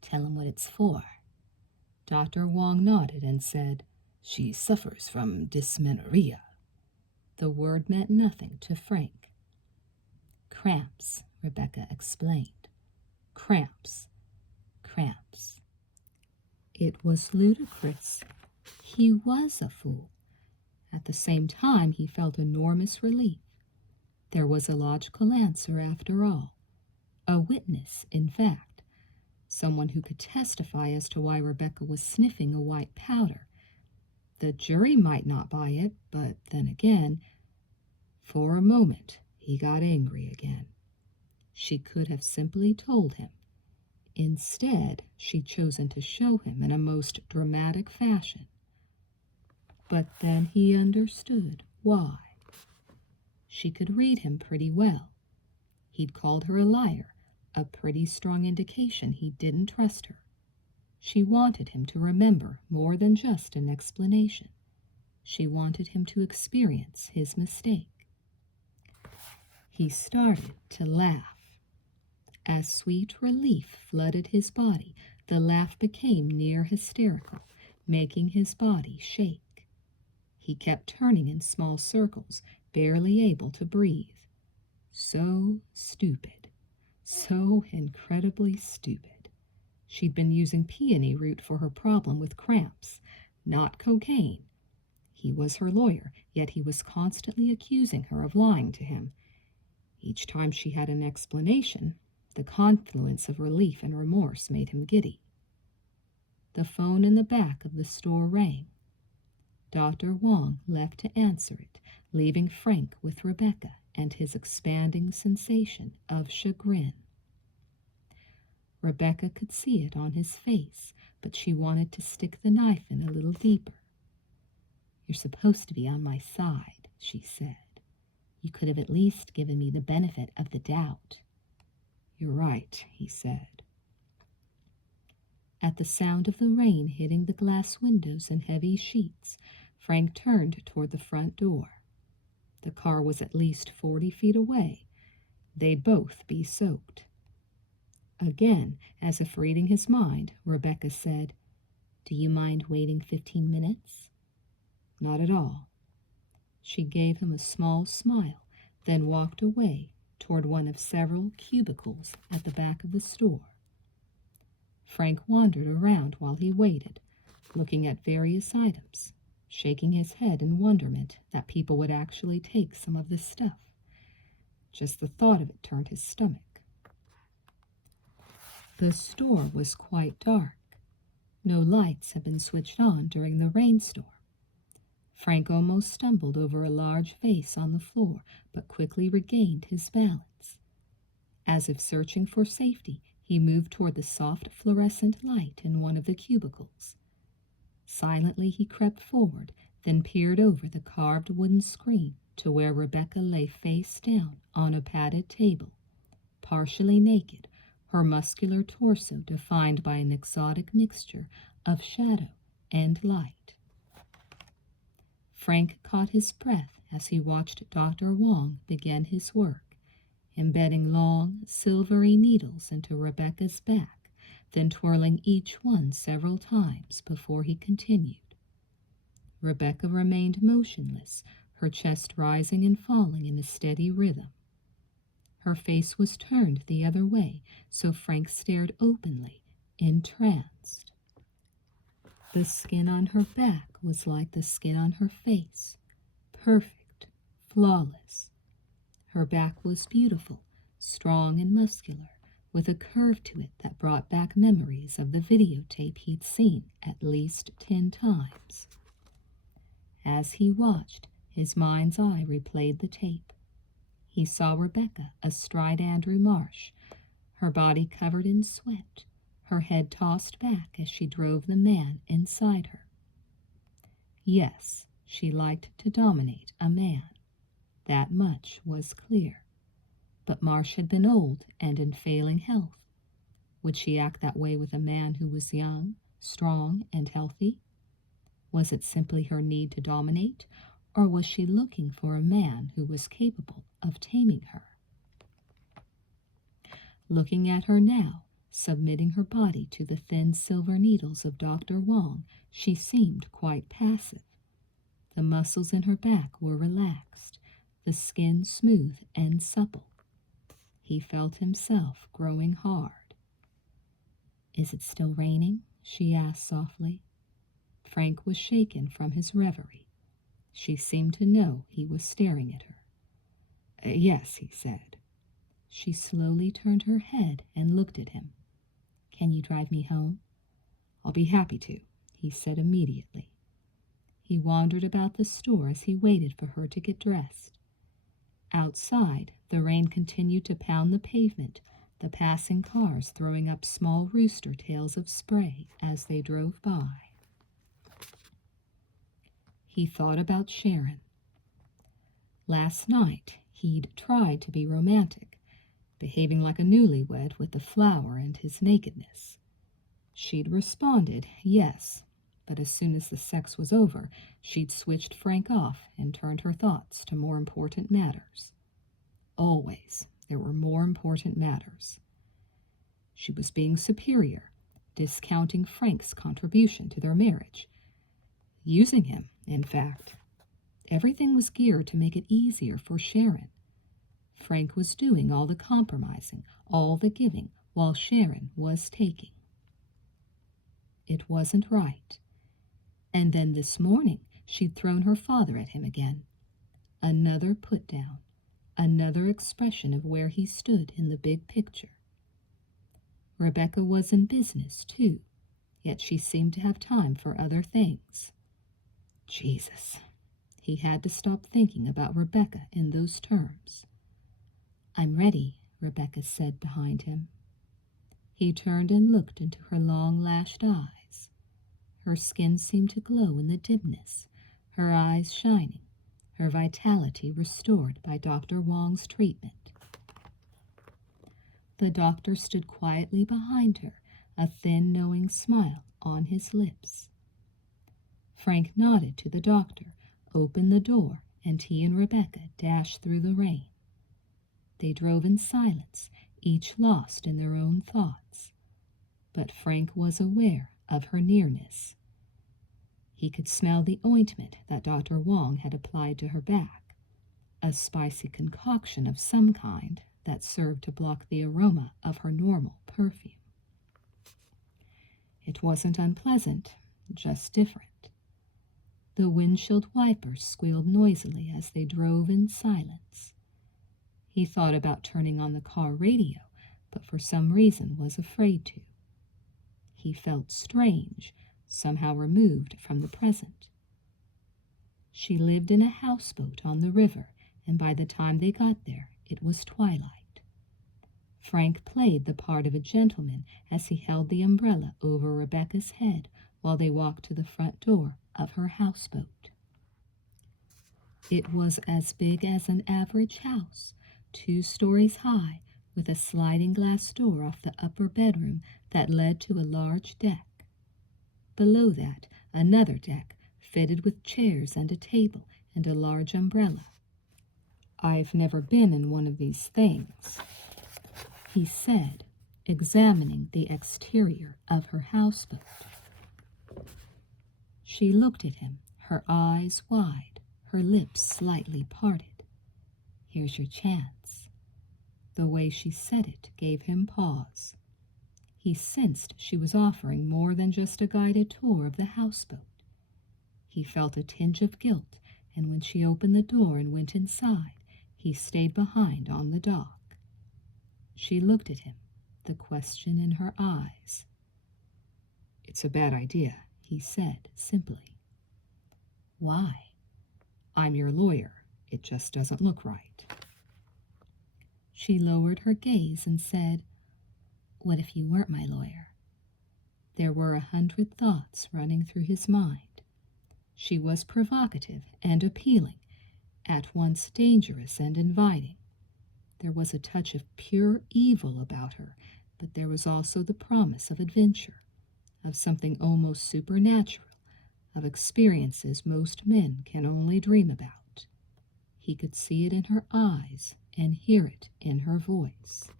"Tell him what it's for." Dr. Wong nodded and said, "She suffers from dysmenorrhea." The word meant nothing to Frank. "Cramps," Rebecca explained. "Cramps. Cramps." It was ludicrous. He was a fool. At the same time, he felt enormous relief. There was a logical answer after all. A witness, in fact. Someone who could testify as to why Rebecca was sniffing a white powder. The jury might not buy it, but then again, for a moment, he got angry again. She could have simply told him. Instead, she'd chosen to show him in a most dramatic fashion. But then he understood why. She could read him pretty well. He'd called her a liar, a pretty strong indication he didn't trust her. She wanted him to remember more than just an explanation. She wanted him to experience his mistake. He started to laugh. As sweet relief flooded his body, the laugh became near hysterical, making his body shake. He kept turning in small circles, barely able to breathe. So stupid. So incredibly stupid. She'd been using peony root for her problem with cramps, not cocaine. He was her lawyer, yet he was constantly accusing her of lying to him. Each time she had an explanation, the confluence of relief and remorse made him giddy. The phone in the back of the store rang. Dr. Wong left to answer it, leaving Frank with Rebecca and his expanding sensation of chagrin. Rebecca could see it on his face, but she wanted to stick the knife in a little deeper. "You're supposed to be on my side," she said. "You could have at least given me the benefit of the doubt." "You're right," he said. At the sound of the rain hitting the glass windows and heavy sheets, Frank turned toward the front door. The car was at least 40 feet away. They'd both be soaked. Again, as if reading his mind, Rebecca said, "Do you mind waiting 15 minutes?" "Not at all." She gave him a small smile, then walked away toward one of several cubicles at the back of the store. Frank wandered around while he waited, looking at various items, shaking his head in wonderment that people would actually take some of this stuff. Just the thought of it turned his stomach. The store was quite dark. No lights had been switched on during the rainstorm. Frank almost stumbled over a large vase on the floor, but quickly regained his balance. As if searching for safety, he moved toward the soft fluorescent light in one of the cubicles. Silently he crept forward, then peered over the carved wooden screen to where Rebecca lay face down on a padded table, partially naked, her muscular torso defined by an exotic mixture of shadow and light. Frank caught his breath as he watched Dr. Wong begin his work, embedding long, silvery needles into Rebecca's back, then twirling each one several times before he continued. Rebecca remained motionless, her chest rising and falling in a steady rhythm. Her face was turned the other way, so Frank stared openly, entranced. The skin on her back was like the skin on her face, perfect, flawless. Her back was beautiful, strong and muscular, with a curve to it that brought back memories of the videotape he'd seen at least 10 times. As he watched, his mind's eye replayed the tape. He saw Rebecca astride Andrew Marsh, her body covered in sweat, her head tossed back as she drove the man inside her. Yes, she liked to dominate a man. That much was clear. But Marsh had been old and in failing health. Would she act that way with a man who was young, strong, and healthy? Was it simply her need to dominate, or was she looking for a man who was capable of taming her? Looking at her now, submitting her body to the thin silver needles of Dr. Wong, she seemed quite passive. The muscles in her back were relaxed, the skin smooth and supple. He felt himself growing hard. "Is it still raining?" she asked softly. Frank was shaken from his reverie. She seemed to know he was staring at her. "Yes," he said. She slowly turned her head and looked at him. "Can you drive me home?" "I'll be happy to," he said immediately. He wandered about the store as he waited for her to get dressed. Outside, the rain continued to pound the pavement, the passing cars throwing up small rooster tails of spray as they drove by. He thought about Sharon. Last night, he'd tried to be romantic, behaving like a newlywed with the flower and his nakedness. She'd responded, yes, but as soon as the sex was over, she'd switched Frank off and turned her thoughts to more important matters. Always, there were more important matters. She was being superior, discounting Frank's contribution to their marriage. Using him, in fact. Everything was geared to make it easier for Sharon. Frank was doing all the compromising, all the giving, while Sharon was taking. It wasn't right. And then this morning, she'd thrown her father at him again. Another put-down, another expression of where he stood in the big picture. Rebecca was in business, too, yet she seemed to have time for other things. Jesus. He had to stop thinking about Rebecca in those terms. "I'm ready," Rebecca said behind him. He turned and looked into her long-lashed eyes. Her skin seemed to glow in the dimness, her eyes shining, her vitality restored by Dr. Wong's treatment. The doctor stood quietly behind her, a thin, knowing smile on his lips. Frank nodded to the doctor, opened the door, and he and Rebecca dashed through the rain. They drove in silence, each lost in their own thoughts. But Frank was aware of her nearness. He could smell the ointment that Dr. Wong had applied to her back, a spicy concoction of some kind that served to block the aroma of her normal perfume. It wasn't unpleasant, just different. The windshield wipers squealed noisily as they drove in silence. He thought about turning on the car radio, but for some reason was afraid to. He felt strange, somehow removed from the present. She lived in a houseboat on the river, and by the time they got there, it was twilight. Frank played the part of a gentleman as he held the umbrella over Rebecca's head while they walked to the front door of her houseboat. It was as big as an average house, 2 stories high, with a sliding glass door off the upper bedroom that led to a large deck. Below that, another deck fitted with chairs and a table and a large umbrella. "I've never been in one of these things," he said, examining the exterior of her houseboat. She looked at him, her eyes wide, her lips slightly parted. "Here's your chance." The way she said it gave him pause. He sensed she was offering more than just a guided tour of the houseboat. He felt a tinge of guilt, and when she opened the door and went inside, he stayed behind on the dock. She looked at him, the question in her eyes. "It's a bad idea," he said simply. "Why?" "I'm your lawyer. It just doesn't look right." She lowered her gaze and said, "What if you weren't my lawyer?" There were 100 thoughts running through his mind. She was provocative and appealing, at once dangerous and inviting. There was a touch of pure evil about her, but there was also the promise of adventure, of something almost supernatural, of experiences most men can only dream about. He could see it in her eyes and hear it in her voice.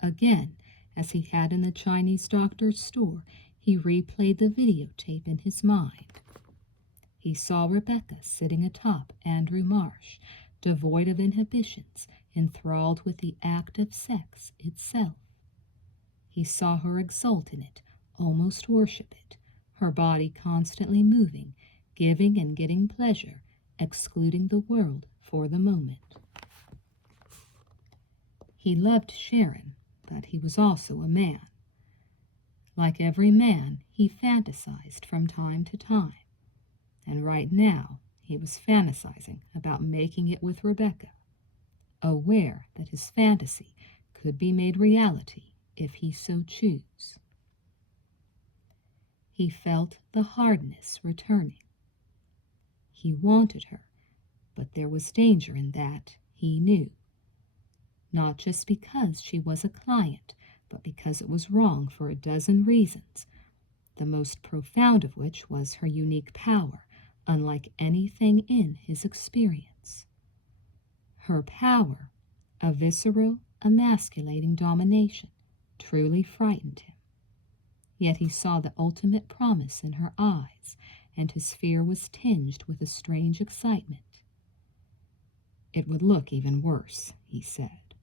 Again, as he had in the Chinese doctor's store, he replayed the videotape in his mind. He saw Rebecca sitting atop Andrew Marsh, devoid of inhibitions, enthralled with the act of sex itself. He saw her exult in it, almost worship it, her body constantly moving, giving and getting pleasure, excluding the world for the moment. He loved Sharon, but he was also a man. Like every man, he fantasized from time to time, and right now he was fantasizing about making it with Rebecca, aware that his fantasy could be made reality if he so chose. He felt the hardness returning. He wanted her, but there was danger in that, he knew. Not just because she was a client, but because it was wrong for a dozen reasons, the most profound of which was her unique power, unlike anything in his experience. Her power, a visceral, emasculating domination, truly frightened him. Yet he saw the ultimate promise in her eyes, and his fear was tinged with a strange excitement. "It would look even worse," he said.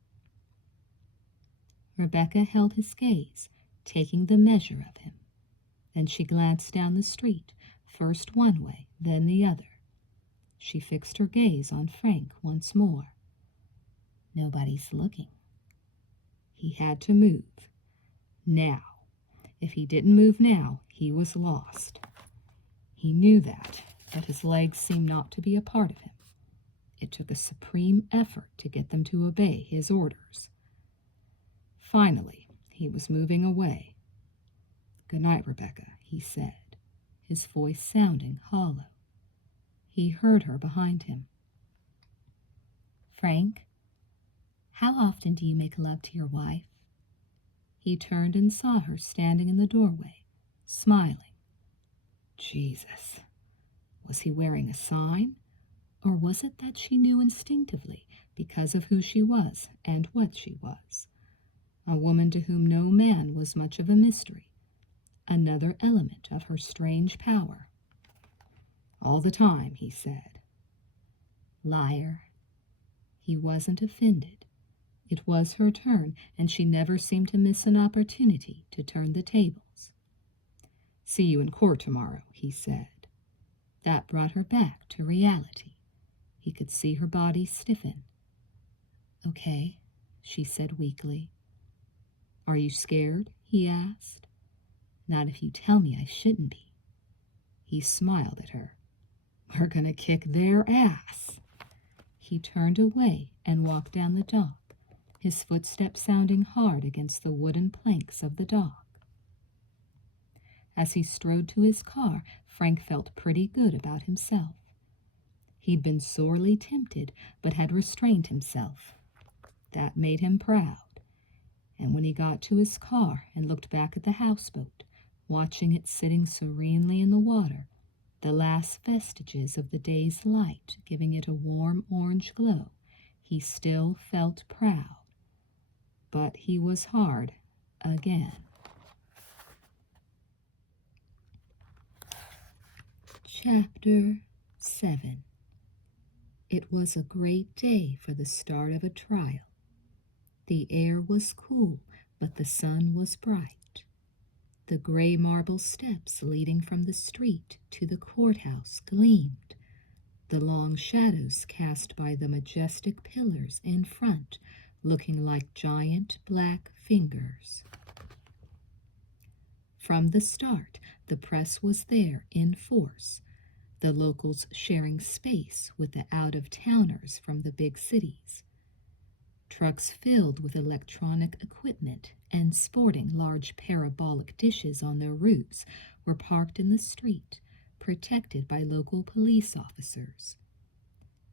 Rebecca held his gaze, taking the measure of him. Then she glanced down the street, first one way, then the other. She fixed her gaze on Frank once more. "Nobody's looking." He had to move. Now. If he didn't move now, he was lost. He knew that, but his legs seemed not to be a part of him. It took a supreme effort to get them to obey his orders. Finally, he was moving away. "Good night, Rebecca," he said, his voice sounding hollow. He heard her behind him. "Frank, how often do you make love to your wife?" He turned and saw her standing in the doorway, smiling. Jesus. Was he wearing a sign? Or was it that she knew instinctively because of who she was and what she was? A woman to whom no man was much of a mystery. Another element of her strange power. "All the time," he said. Liar. He wasn't offended. It was her turn, and she never seemed to miss an opportunity to turn the tables. "See you in court tomorrow," he said. That brought her back to reality. He could see her body stiffen. "Okay," she said weakly. "Are you scared?" he asked. "Not if you tell me I shouldn't be." He smiled at her. "We're going to kick their ass." He turned away and walked down the dock, his footsteps sounding hard against the wooden planks of the dock. As he strode to his car, Frank felt pretty good about himself. He'd been sorely tempted, but had restrained himself. That made him proud. And when he got to his car and looked back at the houseboat, watching it sitting serenely in the water, the last vestiges of the day's light giving it a warm orange glow, he still felt proud. But he was hard again. Chapter 7. It was a great day for the start of a trial. The air was cool, but the sun was bright. The gray marble steps leading from the street to the courthouse gleamed, the long shadows cast by the majestic pillars in front looking like giant black fingers. From the start, the press was there in force, the locals sharing space with the out-of-towners from the big cities. Trucks filled with electronic equipment and sporting large parabolic dishes on their roofs were parked in the street, protected by local police officers.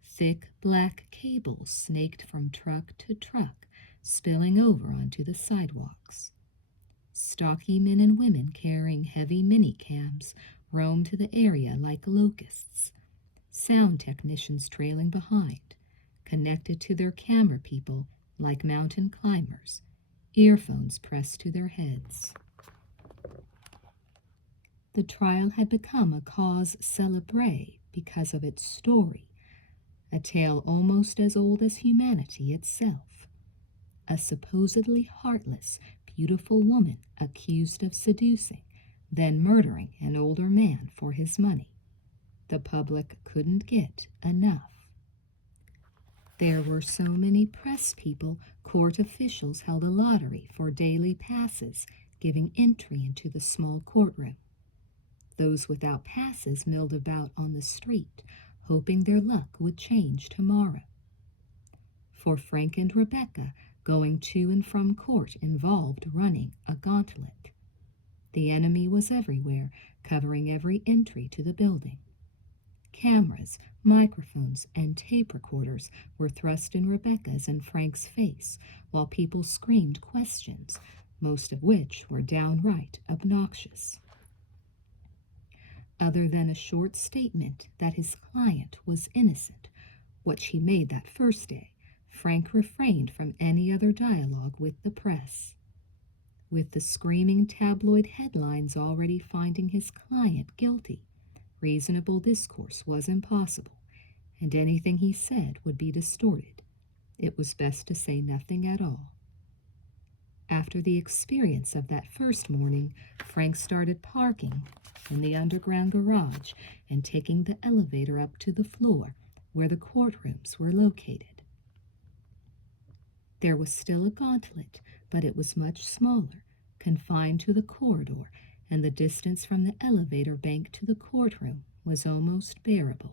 Thick black cables snaked from truck to truck, spilling over onto the sidewalks. Stocky men and women carrying heavy minicams roamed the area like locusts, sound technicians trailing behind, connected to their camera people like mountain climbers, earphones pressed to their heads. The trial had become a cause célèbre because of its story, a tale almost as old as humanity itself. A supposedly heartless, beautiful woman accused of seducing, then murdering an older man for his money. The public couldn't get enough. There were so many press people, court officials held a lottery for daily passes, giving entry into the small courtroom. Those without passes milled about on the street, hoping their luck would change tomorrow. For Frank and Rebecca, going to and from court involved running a gauntlet. The enemy was everywhere, covering every entry to the building. Cameras, microphones, and tape recorders were thrust in Rebecca's and Frank's face, while people screamed questions, most of which were downright obnoxious. Other than a short statement that his client was innocent, which he made that first day, Frank refrained from any other dialogue with the press. With the screaming tabloid headlines already finding his client guilty, reasonable discourse was impossible, and anything he said would be distorted. It was best to say nothing at all. After the experience of that first morning, Frank started parking in the underground garage and taking the elevator up to the floor where the courtrooms were located. There was still a gauntlet, but it was much smaller, confined to the corridor, and the distance from the elevator bank to the courtroom was almost bearable.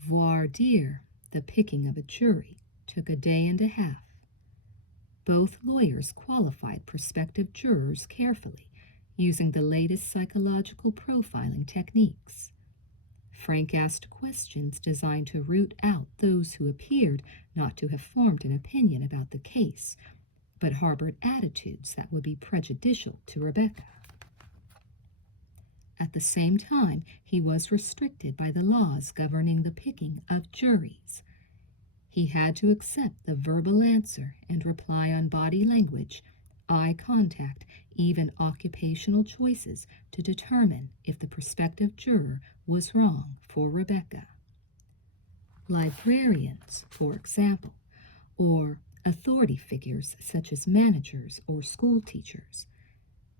Voir dire, the picking of a jury, took a day and a half. Both lawyers qualified prospective jurors carefully, using the latest psychological profiling techniques. Frank asked questions designed to root out those who appeared not to have formed an opinion about the case, but harbored attitudes that would be prejudicial to Rebecca. At the same time, he was restricted by the laws governing the picking of juries. He had to accept the verbal answer and reply on body language, eye contact, even occupational choices to determine if the prospective juror was wrong for Rebecca. Librarians, for example, or authority figures such as managers or school teachers.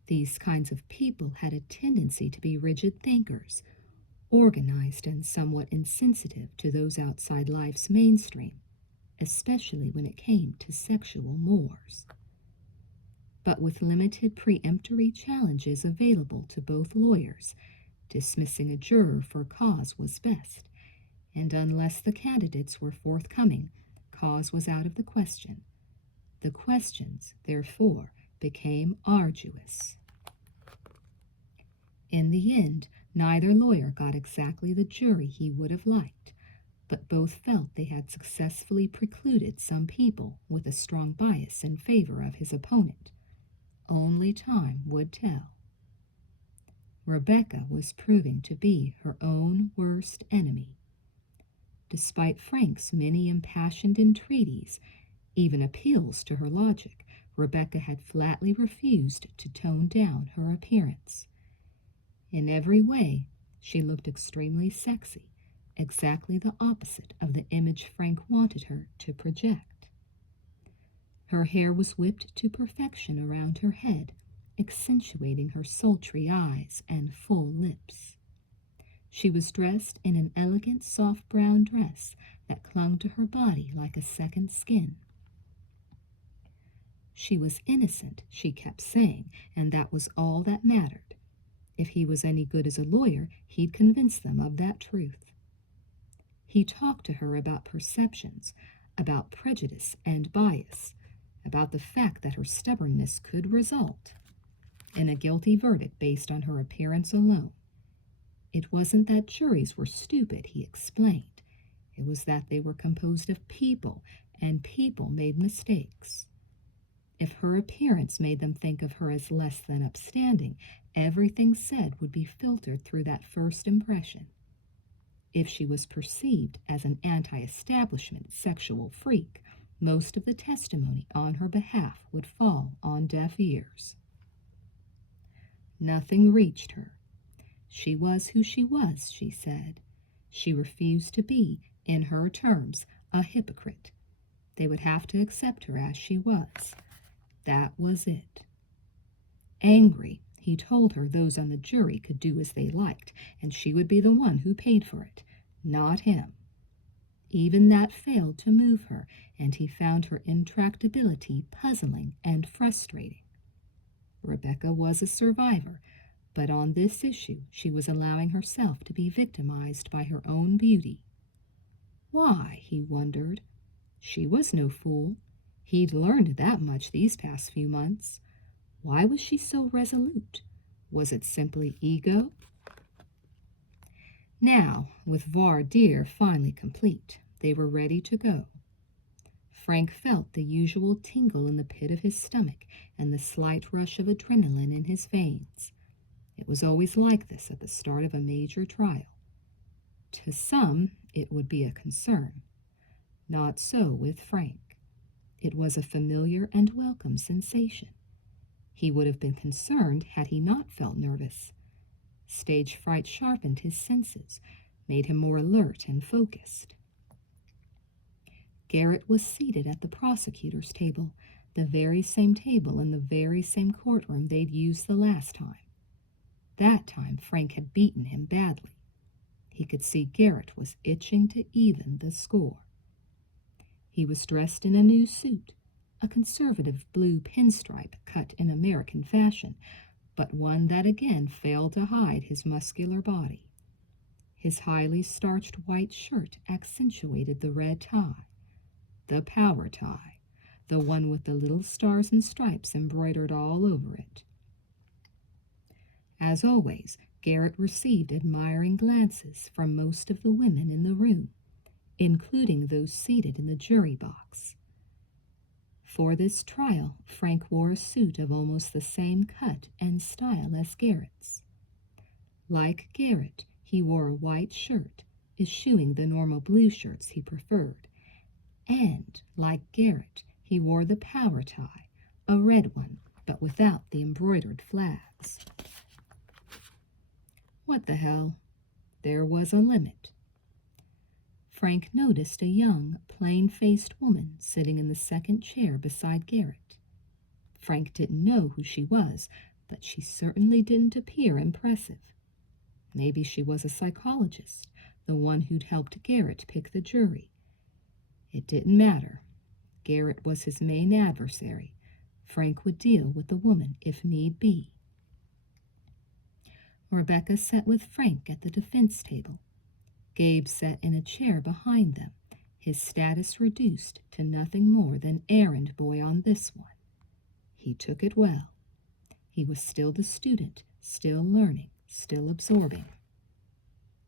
These kinds of people had a tendency to be rigid thinkers, organized and somewhat insensitive to those outside life's mainstream, especially when it came to sexual mores. But with limited preemptory challenges available to both lawyers, dismissing a juror for cause was best, and unless the candidates were forthcoming, cause was out of the question. The questions, therefore, became arduous. In the end, Neither lawyer got exactly the jury he would have liked, but both felt they had successfully precluded some people with a strong bias in favor of his opponent. Only time would tell. Rebecca was proving to be her own worst enemy. Despite Frank's many impassioned entreaties, even appeals to her logic, Rebecca had flatly refused to tone down her appearance. In every way, she looked extremely sexy, exactly the opposite of the image Frank wanted her to project. Her hair was whipped to perfection around her head, accentuating her sultry eyes and full lips. She was dressed in an elegant soft brown dress that clung to her body like a second skin. She was innocent, she kept saying, and that was all that mattered. If he was any good as a lawyer, he'd convince them of that truth. He talked to her about perceptions, about prejudice and bias, about the fact that her stubbornness could result in a guilty verdict based on her appearance alone. It wasn't that juries were stupid, he explained. It was that they were composed of people, and people made mistakes. If her appearance made them think of her as less than upstanding, everything said would be filtered through that first impression. If she was perceived as an anti-establishment sexual freak, most of the testimony on her behalf would fall on deaf ears. Nothing reached her. She was who she was, she said. She refused to be, in her terms, a hypocrite. They would have to accept her as she was. That was it. Angry, he told her those on the jury could do as they liked, and she would be the one who paid for it, not him. Even that failed to move her, and he found her intractability puzzling and frustrating. Rebecca was a survivor, but on this issue she was allowing herself to be victimized by her own beauty. Why, he wondered. She was no fool. He'd learned that much these past few months. Why was she so resolute? Was it simply ego? Now, with voir dire finally complete, they were ready to go. Frank felt the usual tingle in the pit of his stomach and the slight rush of adrenaline in his veins. It was always like this at the start of a major trial. To some, it would be a concern. Not so with Frank. It was a familiar and welcome sensation. He would have been concerned had he not felt nervous. Stage fright sharpened his senses, made him more alert and focused. Garrett was seated at the prosecutor's table, the very same table in the very same courtroom they'd used the last time. That time Frank had beaten him badly. He could see Garrett was itching to even the score. He was dressed in a new suit, a conservative blue pinstripe cut in American fashion, but one that again failed to hide his muscular body. His highly starched white shirt accentuated the red tie, the power tie, the one with the little stars and stripes embroidered all over it. As always, Garrett received admiring glances from most of the women in the room, including those seated in the jury box. For this trial, Frank wore a suit of almost the same cut and style as Garrett's. Like Garrett, he wore a white shirt, eschewing the normal blue shirts he preferred. And, like Garrett, he wore the power tie, a red one, but without the embroidered flags. What the hell? There was a limit. Frank noticed a young, plain-faced woman sitting in the second chair beside Garrett. Frank didn't know who she was, but she certainly didn't appear impressive. Maybe she was a psychologist, the one who'd helped Garrett pick the jury. It didn't matter. Garrett was his main adversary. Frank would deal with the woman if need be. Rebecca sat with Frank at the defense table. Gabe sat in a chair behind them, his status reduced to nothing more than errand boy on this one. He took it well. He was still the student, still learning, still absorbing.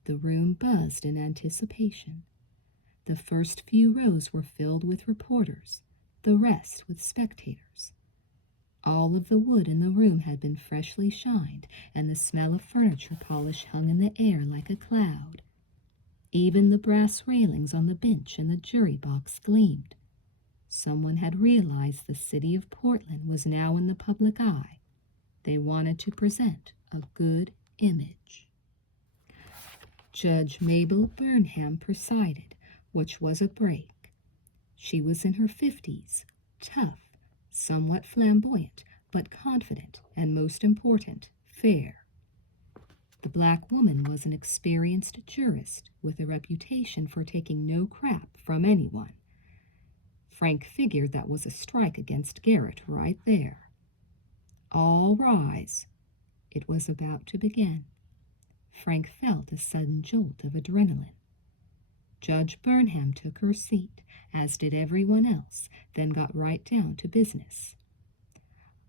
The room buzzed in anticipation. The first few rows were filled with reporters, the rest with spectators. All of the wood in the room had been freshly shined, and the smell of furniture polish hung in the air like a cloud. Even the brass railings on the bench in the jury box gleamed. Someone had realized the city of Portland was now in the public eye. They wanted to present a good image. Judge Mabel Burnham presided, which was a break. She was in her 50s, tough, somewhat flamboyant, but confident, and most important, fair. The black woman was an experienced jurist with a reputation for taking no crap from anyone. Frank figured that was a strike against Garrett right there. All rise. It was about to begin. Frank felt a sudden jolt of adrenaline. Judge Burnham took her seat, as did everyone else, then got right down to business.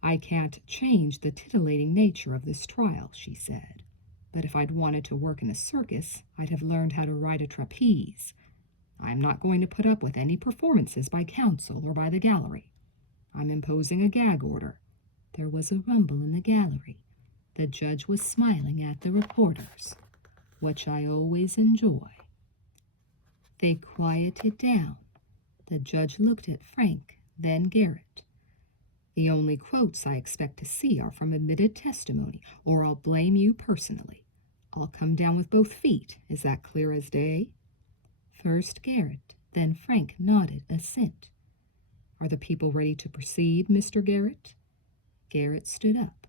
"I can't change the titillating nature of this trial," she said. "But if I'd wanted to work in a circus, I'd have learned how to ride a trapeze. I'm not going to put up with any performances by counsel or by the gallery. I'm imposing a gag order." There was a rumble in the gallery. The judge was smiling at the reporters, which I always enjoy. They quieted down. The judge looked at Frank, then Garrett. "The only quotes I expect to see are from admitted testimony, or I'll blame you personally. I'll come down with both feet. Is that clear as day?" First Garrett, then Frank nodded assent. "Are the people ready to proceed, Mr. Garrett?" Garrett stood up.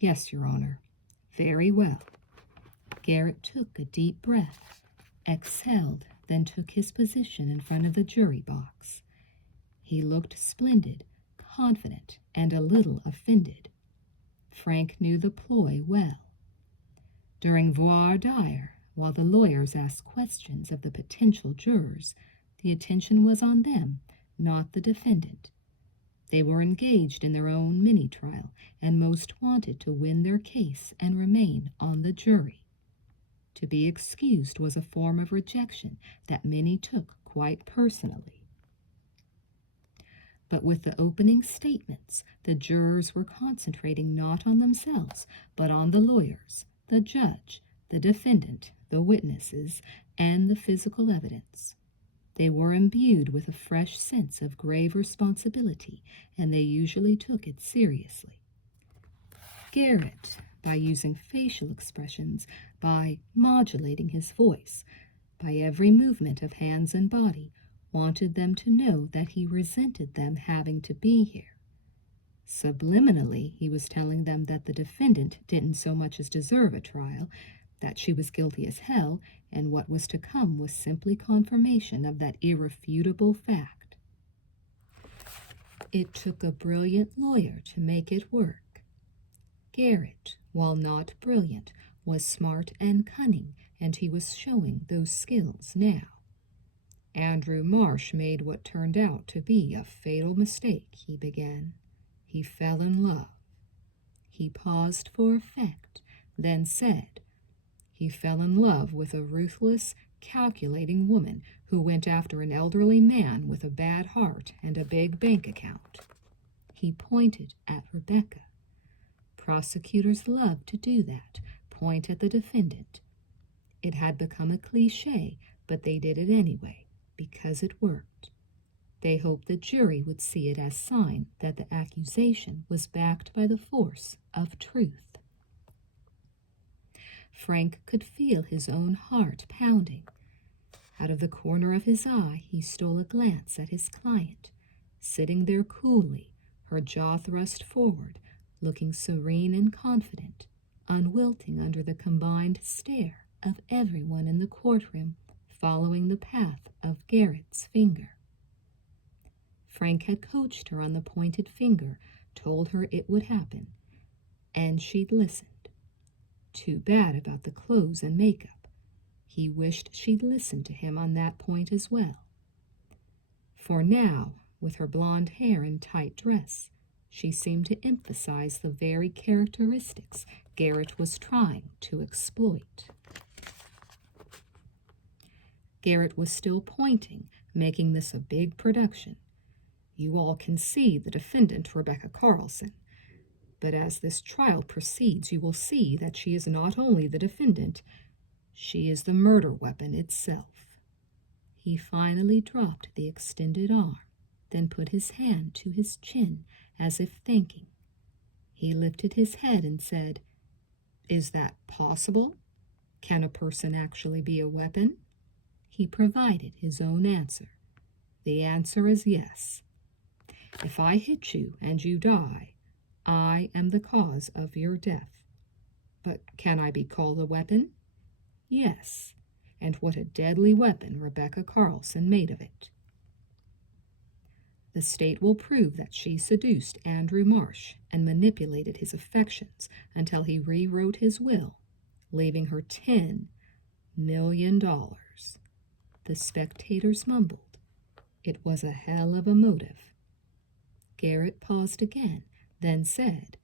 "Yes, Your Honor." "Very well." Garrett took a deep breath, exhaled, then took his position in front of the jury box. He looked splendid, confident, and a little offended. Frank knew the ploy well. During voir dire, while the lawyers asked questions of the potential jurors, the attention was on them, not the defendant. They were engaged in their own mini-trial, and most wanted to win their case and remain on the jury. To be excused was a form of rejection that many took quite personally. But with the opening statements, the jurors were concentrating not on themselves, but on the lawyers, the judge, the defendant, the witnesses, and the physical evidence. They were imbued with a fresh sense of grave responsibility, and they usually took it seriously. Garrett, by using facial expressions, by modulating his voice, by every movement of hands and body, wanted them to know that he resented them having to be here. Subliminally, he was telling them that the defendant didn't so much as deserve a trial, that she was guilty as hell, and what was to come was simply confirmation of that irrefutable fact. It took a brilliant lawyer to make it work. Garrett, while not brilliant, was smart and cunning, and he was showing those skills now. "Andrew Marsh made what turned out to be a fatal mistake," he began. "He fell in love." He paused for effect, then said, "He fell in love with a ruthless, calculating woman who went after an elderly man with a bad heart and a big bank account." He pointed at Rebecca. Prosecutors loved to do that, point at the defendant. It had become a cliché, but they did it anyway, because it worked. They hoped the jury would see it as sign that the accusation was backed by the force of truth. Frank could feel his own heart pounding. Out of the corner of his eye, he stole a glance at his client, sitting there coolly, her jaw thrust forward, looking serene and confident, unwilting under the combined stare of everyone in the courtroom, following the path of Garrett's finger. Frank had coached her on the pointed finger, told her it would happen, and she'd listened. Too bad about the clothes and makeup. He wished she'd listened to him on that point as well. For now, with her blonde hair and tight dress, she seemed to emphasize the very characteristics Garrett was trying to exploit. Garrett was still pointing, making this a big production. You all can see the defendant, Rebecca Carlson. But as this trial proceeds, you will see that she is not only the defendant, she is the murder weapon itself. He finally dropped the extended arm, then put his hand to his chin as if thinking. He lifted his head and said, "Is that possible? Can a person actually be a weapon?" He provided his own answer. "The answer is yes. If I hit you and you die, I am the cause of your death. But can I be called a weapon? Yes. And what a deadly weapon Rebecca Carlson made of it. The state will prove that she seduced Andrew Marsh and manipulated his affections until he rewrote his will, leaving her $10 million. The spectators mumbled. It was a hell of a motive. Garrett paused again, then said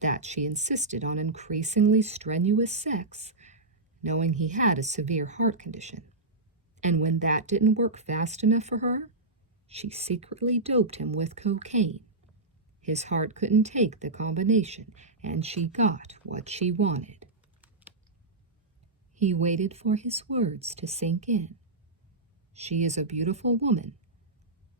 that she insisted on increasingly strenuous sex, knowing he had a severe heart condition. And when that didn't work fast enough for her, she secretly doped him with cocaine. His heart couldn't take the combination, and she got what she wanted. He waited for his words to sink in. She is a beautiful woman,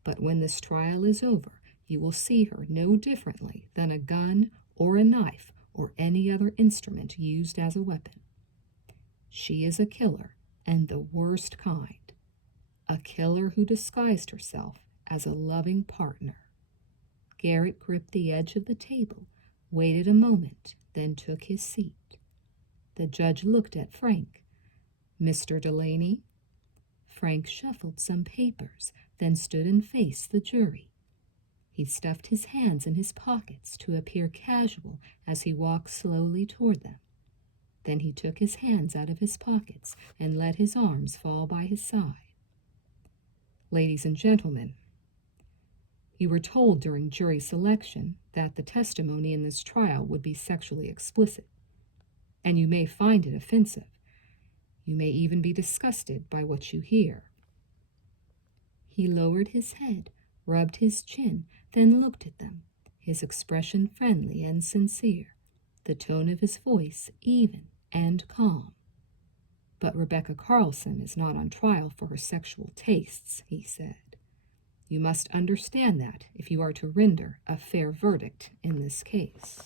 but when this trial is over, you will see her no differently than a gun or a knife or any other instrument used as a weapon. She is a killer, and the worst kind. A killer who disguised herself as a loving partner. Garrett gripped the edge of the table, waited a moment, then took his seat. The judge looked at Frank. "Mr. Delaney?" Frank shuffled some papers, then stood and faced the jury. He stuffed his hands in his pockets to appear casual as he walked slowly toward them. Then he took his hands out of his pockets and let his arms fall by his side. "Ladies and gentlemen, you were told during jury selection that the testimony in this trial would be sexually explicit, and you may find it offensive. You may even be disgusted by what you hear." He lowered his head, rubbed his chin, then looked at them, his expression friendly and sincere, the tone of his voice even and calm. "But Rebecca Carlson is not on trial for her sexual tastes," he said. "You must understand that if you are to render a fair verdict in this case."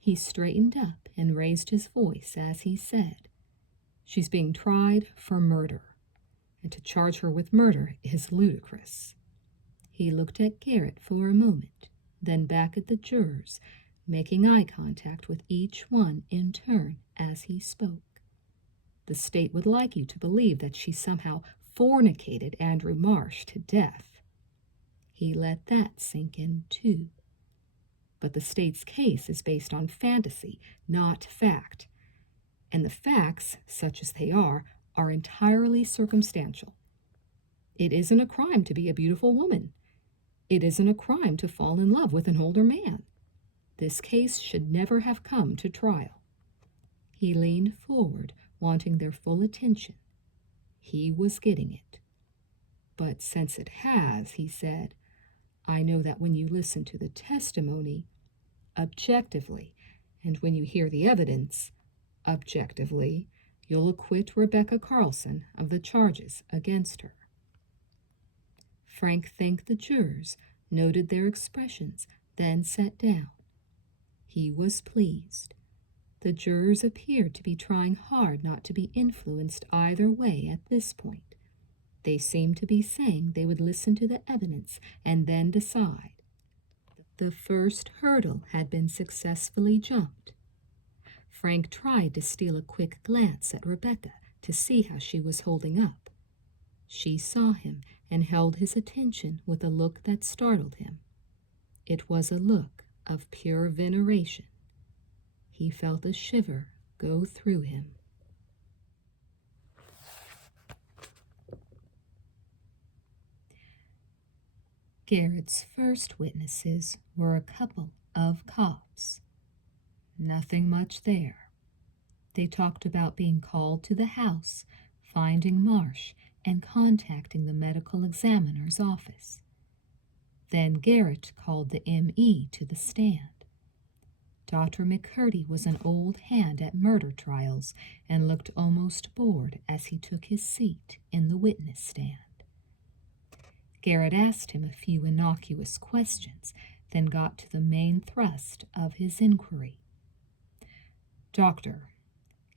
He straightened up and raised his voice as he said, "She's being tried for murder, and to charge her with murder is ludicrous." He looked at Garrett for a moment, then back at the jurors, making eye contact with each one in turn as he spoke. "The state would like you to believe that she somehow fornicated Andrew Marsh to death." He let that sink in too. "But the state's case is based on fantasy, not fact. And the facts, such as they are entirely circumstantial. It isn't a crime to be a beautiful woman. It isn't a crime to fall in love with an older man. This case should never have come to trial." He leaned forward, wanting their full attention. He was getting it. "But since it has," he said, "I know that when you listen to the testimony, objectively, and when you hear the evidence, objectively, you'll acquit Rebecca Carlson of the charges against her." Frank thanked the jurors, noted their expressions, then sat down. He was pleased. The jurors appeared to be trying hard not to be influenced either way at this point. They seemed to be saying they would listen to the evidence and then decide. The first hurdle had been successfully jumped. Frank tried to steal a quick glance at Rebecca to see how she was holding up. She saw him and held his attention with a look that startled him. It was a look of pure veneration. He felt a shiver go through him. Garrett's first witnesses were a couple of cops. Nothing much there. They talked about being called to the house, finding Marsh, and contacting the medical examiner's office. Then Garrett called the M.E. to the stand. Dr. McCurdy was an old hand at murder trials and looked almost bored as he took his seat in the witness stand. Garrett asked him a few innocuous questions, then got to the main thrust of his inquiry. Doctor,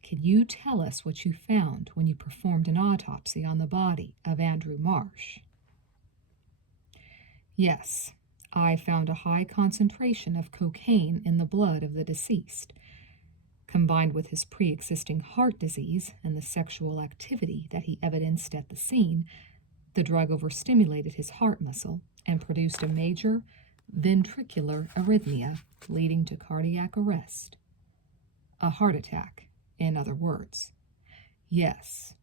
can you tell us what you found when you performed an autopsy on the body of Andrew Marsh? Yes, I found a high concentration of cocaine in the blood of the deceased. Combined with his pre-existing heart disease and the sexual activity that he evidenced at the scene, the drug overstimulated his heart muscle and produced a major ventricular arrhythmia leading to cardiac arrest. A heart attack, in other words. Yes.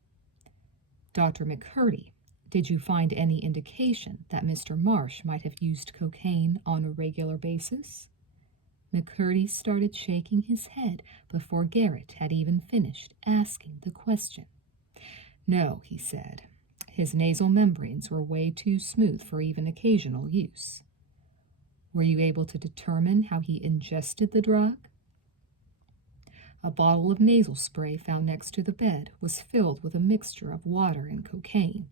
Dr. McCurdy, did you find any indication that Mr. Marsh might have used cocaine on a regular basis? McCurdy started shaking his head before Garrett had even finished asking the question. No, he said. His nasal membranes were way too smooth for even occasional use. Were you able to determine how he ingested the drug? A bottle of nasal spray found next to the bed was filled with a mixture of water and cocaine.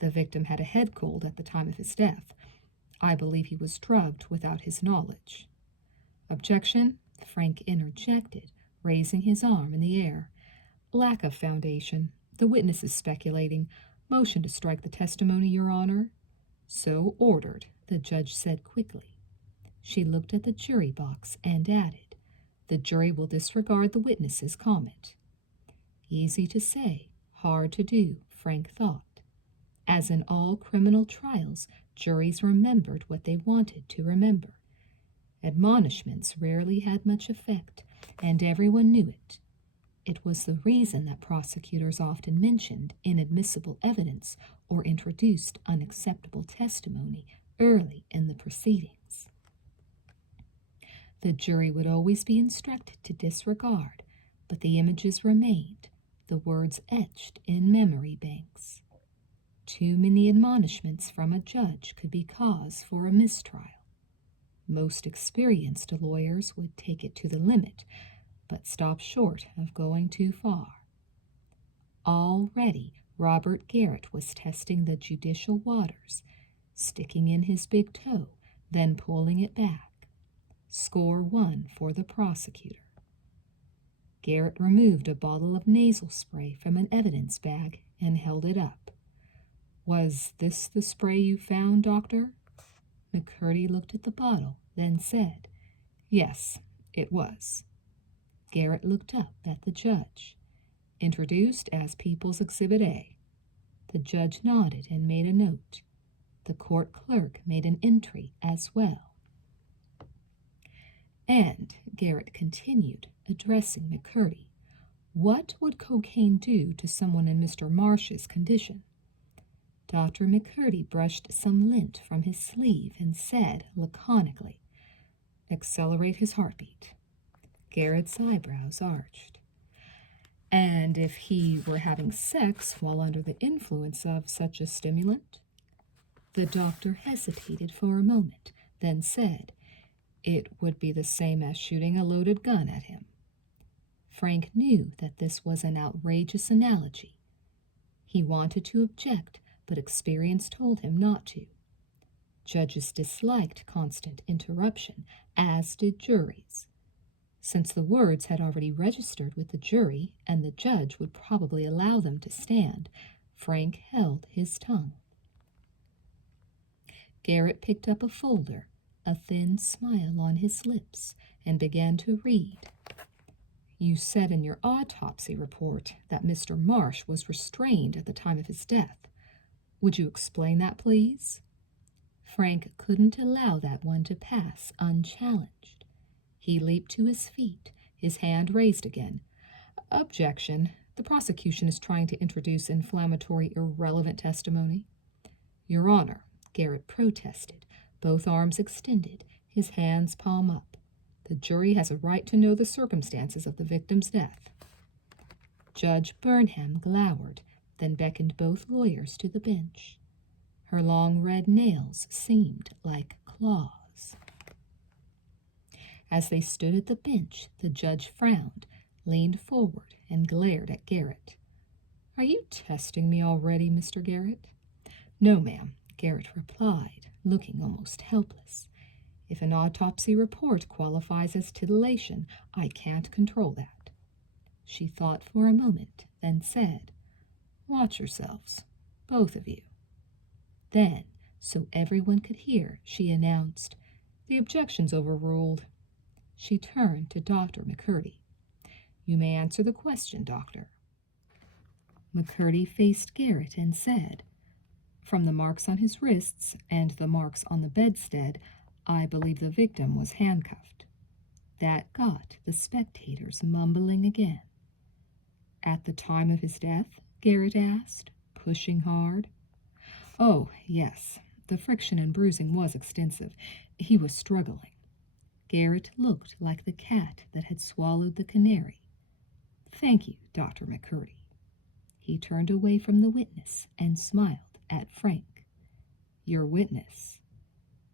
The victim had a head cold at the time of his death. I believe he was drugged without his knowledge. Objection? Frank interjected, raising his arm in the air. Lack of foundation. The witness is speculating. Motion to strike the testimony, Your Honor. So ordered, the judge said quickly. She looked at the jury box and added, the jury will disregard the witness's comment. Easy to say, hard to do, Frank thought. As in all criminal trials, juries remembered what they wanted to remember. Admonishments rarely had much effect, and everyone knew it. It was the reason that prosecutors often mentioned inadmissible evidence or introduced unacceptable testimony early in the proceedings. The jury would always be instructed to disregard, but the images remained, the words etched in memory banks. Too many admonishments from a judge could be cause for a mistrial. Most experienced lawyers would take it to the limit, but stop short of going too far. Already, Robert Garrett was testing the judicial waters, sticking in his big toe, then pulling it back. Score 1 for the prosecutor. Garrett removed a bottle of nasal spray from an evidence bag and held it up. Was this the spray you found, Doctor? McCurdy looked at the bottle, then said, Yes, it was. Garrett looked up at the judge. Introduced as People's Exhibit A. The judge nodded and made a note. The court clerk made an entry as well. And, Garrett continued, addressing McCurdy, what would cocaine do to someone in Mr. Marsh's condition? Dr. McCurdy brushed some lint from his sleeve and said laconically, Accelerate his heartbeat. Garrett's eyebrows arched. And if he were having sex while under the influence of such a stimulant? The doctor hesitated for a moment, then said, It would be the same as shooting a loaded gun at him. Frank knew that this was an outrageous analogy. He wanted to object, but experience told him not to. Judges disliked constant interruption, as did juries. Since the words had already registered with the jury and the judge would probably allow them to stand, Frank held his tongue. Garrett picked up a folder, a thin smile on his lips, and began to read. You said in your autopsy report that Mr. Marsh was restrained at the time of his death. Would you explain that, please? Frank couldn't allow that one to pass unchallenged. He leaped to his feet, his hand raised again. Objection. The prosecution is trying to introduce inflammatory, irrelevant testimony. Your Honor, Garrett protested, both arms extended, his hands palm up. The jury has a right to know the circumstances of the victim's death. Judge Burnham glowered, then beckoned both lawyers to the bench. Her long red nails seemed like claws. As they stood at the bench, the judge frowned, leaned forward, and glared at Garrett. "Are you testing me already, Mr. Garrett?" "No, ma'am," Garrett replied, looking almost helpless. "If an autopsy report qualifies as titillation, I can't control that." She thought for a moment, then said, "Watch yourselves, both of you." Then, so everyone could hear, she announced, "The objection's overruled." She turned to Dr. McCurdy. "You may answer the question, doctor." McCurdy faced Garrett and said, "From the marks on his wrists and the marks on the bedstead, I believe the victim was handcuffed." That got the spectators mumbling again. "At the time of his death?" Garrett asked, pushing hard. "Oh, yes. The friction and bruising was extensive. He was struggling." Garrett looked like the cat that had swallowed the canary. "Thank you, Dr. McCurdy." He turned away from the witness and smiled at Frank. "Your witness."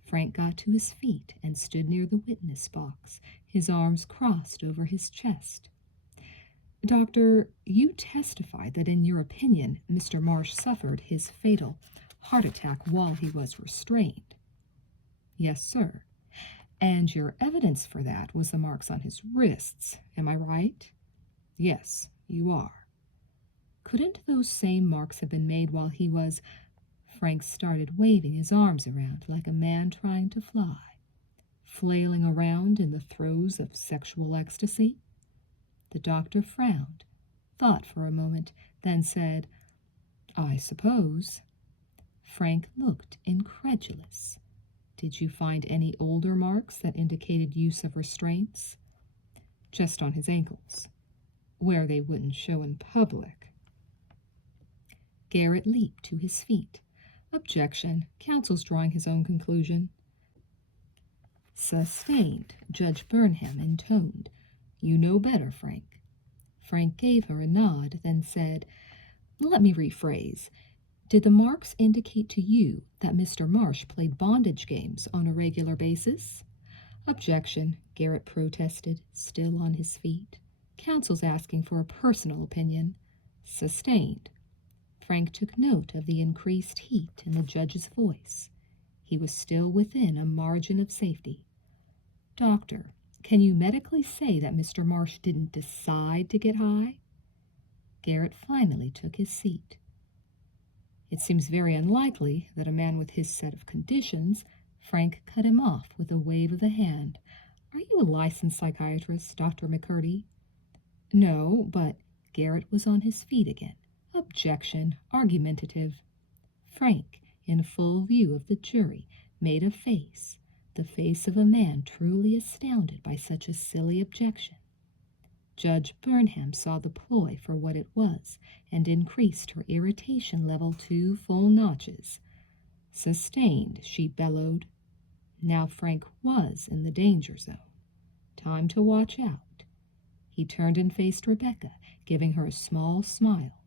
Frank got to his feet and stood near the witness box, his arms crossed over his chest. "Doctor, you testified that in your opinion, Mr. Marsh suffered his fatal heart attack while he was restrained." "Yes, sir. And your evidence for that was the marks on his wrists, am I right?" "Yes, you are." "Couldn't those same marks have been made while he was—" Frank started waving his arms around like a man trying to fly, flailing around in the throes of sexual ecstasy. The doctor frowned, thought for a moment, then said, "I suppose." Frank looked incredulous. "Did you find any older marks that indicated use of restraints?" "Just on his ankles, where they wouldn't show in public." Garrett leaped to his feet. "Objection. Counsel's drawing his own conclusion." "Sustained," Judge Burnham intoned. "You know better, Frank." Frank gave her a nod, then said, "Let me rephrase. Did the marks indicate to you that Mr. Marsh played bondage games on a regular basis?" "Objection," Garrett protested, still on his feet. "Counsel's asking for a personal opinion." "Sustained." Frank took note of the increased heat in the judge's voice. He was still within a margin of safety. "Doctor, can you medically say that Mr. Marsh didn't decide to get high?" Garrett finally took his seat. "It seems very unlikely that a man with his set of conditions—" Frank cut him off with a wave of the hand. "Are you a licensed psychiatrist, Dr. McCurdy?" "No, but—" Garrett was on his feet again. "Objection. Argumentative." Frank, in full view of the jury, made a face, the face of a man truly astounded by such a silly objection. Judge Burnham saw the ploy for what it was and increased her irritation level 2 full notches. "Sustained," she bellowed. Now Frank was in the danger zone. Time to watch out. He turned and faced Rebecca, giving her a small smile.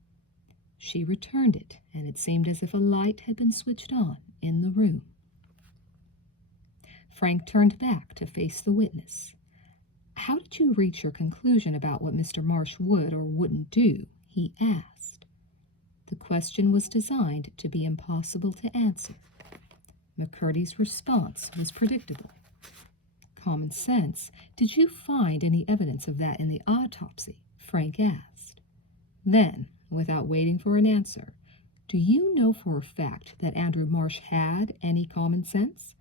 She returned it, and it seemed as if a light had been switched on in the room. Frank turned back to face the witness. "How did you reach your conclusion about what Mr. Marsh would or wouldn't do?" he asked. The question was designed to be impossible to answer. McCurdy's response was predictable. "Common sense. Did you find any evidence of that in the autopsy?" Frank asked. Then, without waiting for an answer, "Do you know for a fact that Andrew Marsh had any common sense?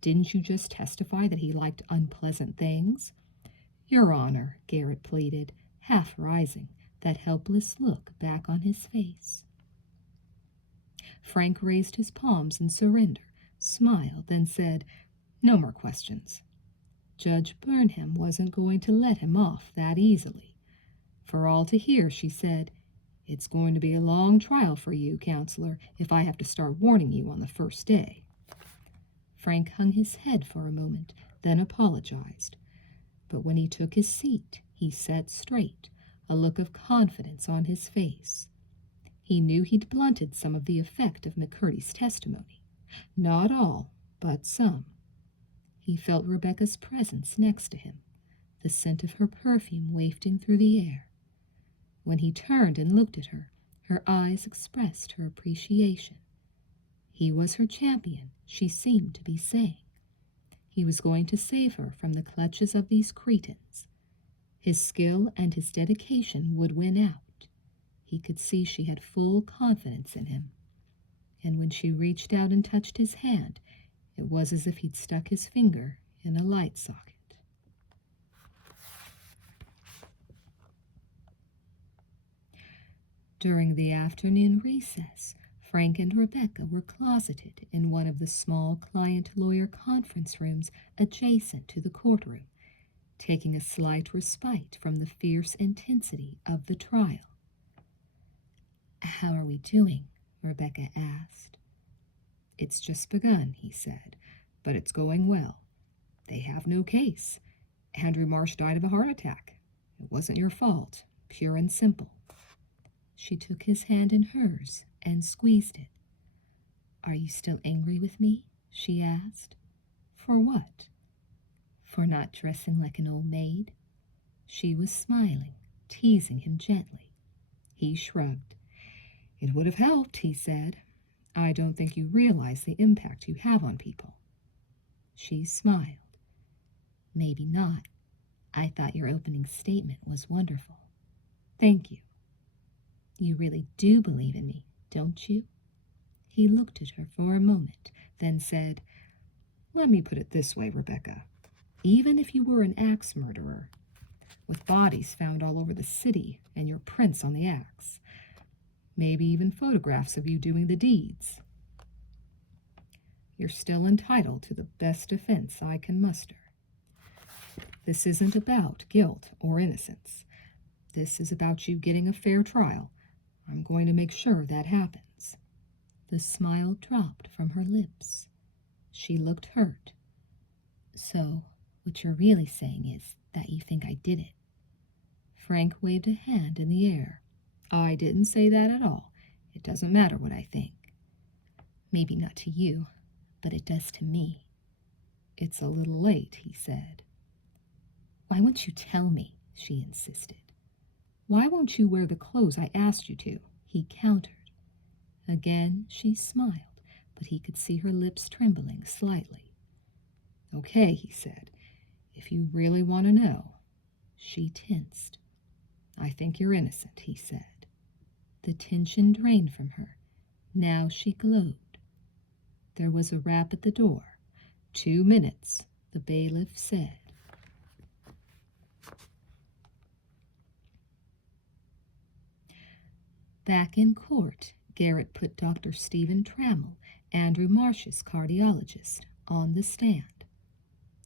Didn't you just testify that he liked unpleasant things?" "Your Honor," Garrett pleaded, half rising, that helpless look back on his face. Frank raised his palms in surrender, smiled, then said, "No more questions." Judge Burnham wasn't going to let him off that easily. For all to hear, she said, "It's going to be a long trial for you, counselor, if I have to start warning you on the first day." Frank hung his head for a moment, then apologized. But when he took his seat, he sat straight, a look of confidence on his face. He knew he'd blunted some of the effect of McCurdy's testimony. Not all, but some. He felt Rebecca's presence next to him, the scent of her perfume wafting through the air. When he turned and looked at her, her eyes expressed her appreciation. He was her champion, she seemed to be saying. He was going to save her from the clutches of these cretins. His skill and his dedication would win out. He could see she had full confidence in him. And when she reached out and touched his hand, it was as if he'd stuck his finger in a light socket. During the afternoon recess, Frank and Rebecca were closeted in one of the small client-lawyer conference rooms adjacent to the courtroom, taking a slight respite from the fierce intensity of the trial. "How are we doing?" Rebecca asked. "It's just begun," he said, "but it's going well. They have no case. Andrew Marsh died of a heart attack. It wasn't your fault, pure and simple." She took his hand in hers and squeezed it. "Are you still angry with me?" she asked. "For what?" "For not dressing like an old maid?" She was smiling, teasing him gently. He shrugged. "It would have helped," he said. "I don't think you realize the impact you have on people." She smiled. "Maybe not. I thought your opening statement was wonderful." "Thank you." "You really do believe in me, don't you?" He looked at her for a moment, then said, "Let me put it this way, Rebecca. Even if you were an axe murderer, with bodies found all over the city and your prints on the axe, maybe even photographs of you doing the deeds, you're still entitled to the best defense I can muster. This isn't about guilt or innocence. This is about you getting a fair trial. I'm going to make sure that happens." The smile dropped from her lips. She looked hurt. "So, what you're really saying is that you think I did it?" Frank waved a hand in the air. "I didn't say that at all. It doesn't matter what I think." "Maybe not to you, but it does to me." "It's a little late," he said. "Why won't you tell me?" she insisted. "Why won't you wear the clothes I asked you to?" he countered. Again she smiled, but he could see her lips trembling slightly. "Okay," he said, "if you really want to know." She tensed. "I think you're innocent," he said. The tension drained from her. Now she glowed. There was a rap at the door. 2 minutes, the bailiff said. Back in court, Garrett put Dr. Stephen Trammell, Andrew Marsh's cardiologist, on the stand.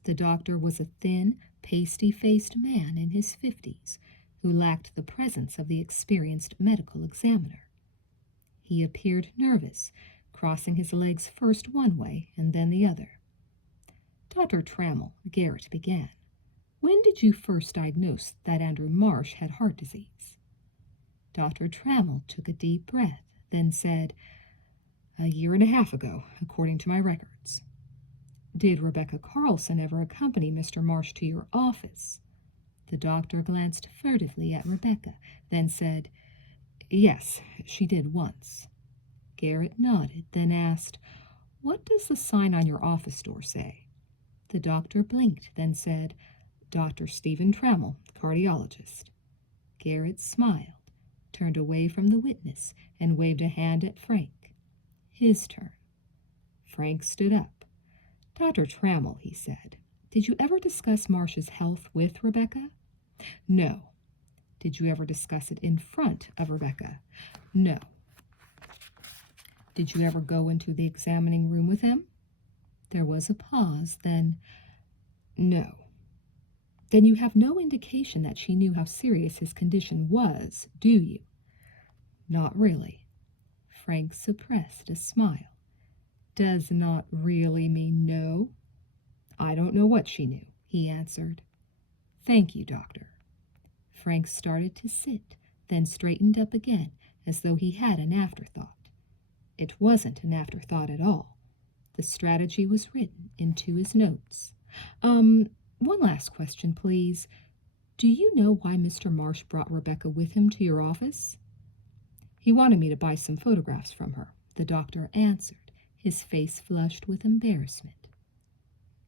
The doctor was a thin, pasty-faced man in his 50s who lacked the presence of the experienced medical examiner. He appeared nervous, crossing his legs first one way and then the other. "Dr. Trammell," Garrett began, "when did you first diagnose that Andrew Marsh had heart disease?" Dr. Trammell took a deep breath, then said, "A year and a half ago, according to my records." "Did Rebecca Carlson ever accompany Mr. Marsh to your office?" The doctor glanced furtively at Rebecca, then said, "Yes, she did once." Garrett nodded, then asked, "What does the sign on your office door say?" The doctor blinked, then said, "Dr. Stephen Trammell, cardiologist." Garrett smiled, turned away from the witness, and waved a hand at Frank. His turn. Frank stood up. "Dr. Trammell," he said, "did you ever discuss Marsh's health with Rebecca?" "No." "Did you ever discuss it in front of Rebecca?" "No." "Did you ever go into the examining room with him?" There was a pause, then, "No." "Then you have no indication that she knew how serious his condition was, do you?" "Not really." Frank suppressed a smile. "Does not really mean no?" "I don't know what she knew," he answered. "Thank you, doctor." Frank started to sit, then straightened up again, as though he had an afterthought. It wasn't an afterthought at all. The strategy was written into his notes. One last question, please. Do you know why Mr. Marsh brought Rebecca with him to your office? He wanted me to buy some photographs from her, the doctor answered, his face flushed with embarrassment.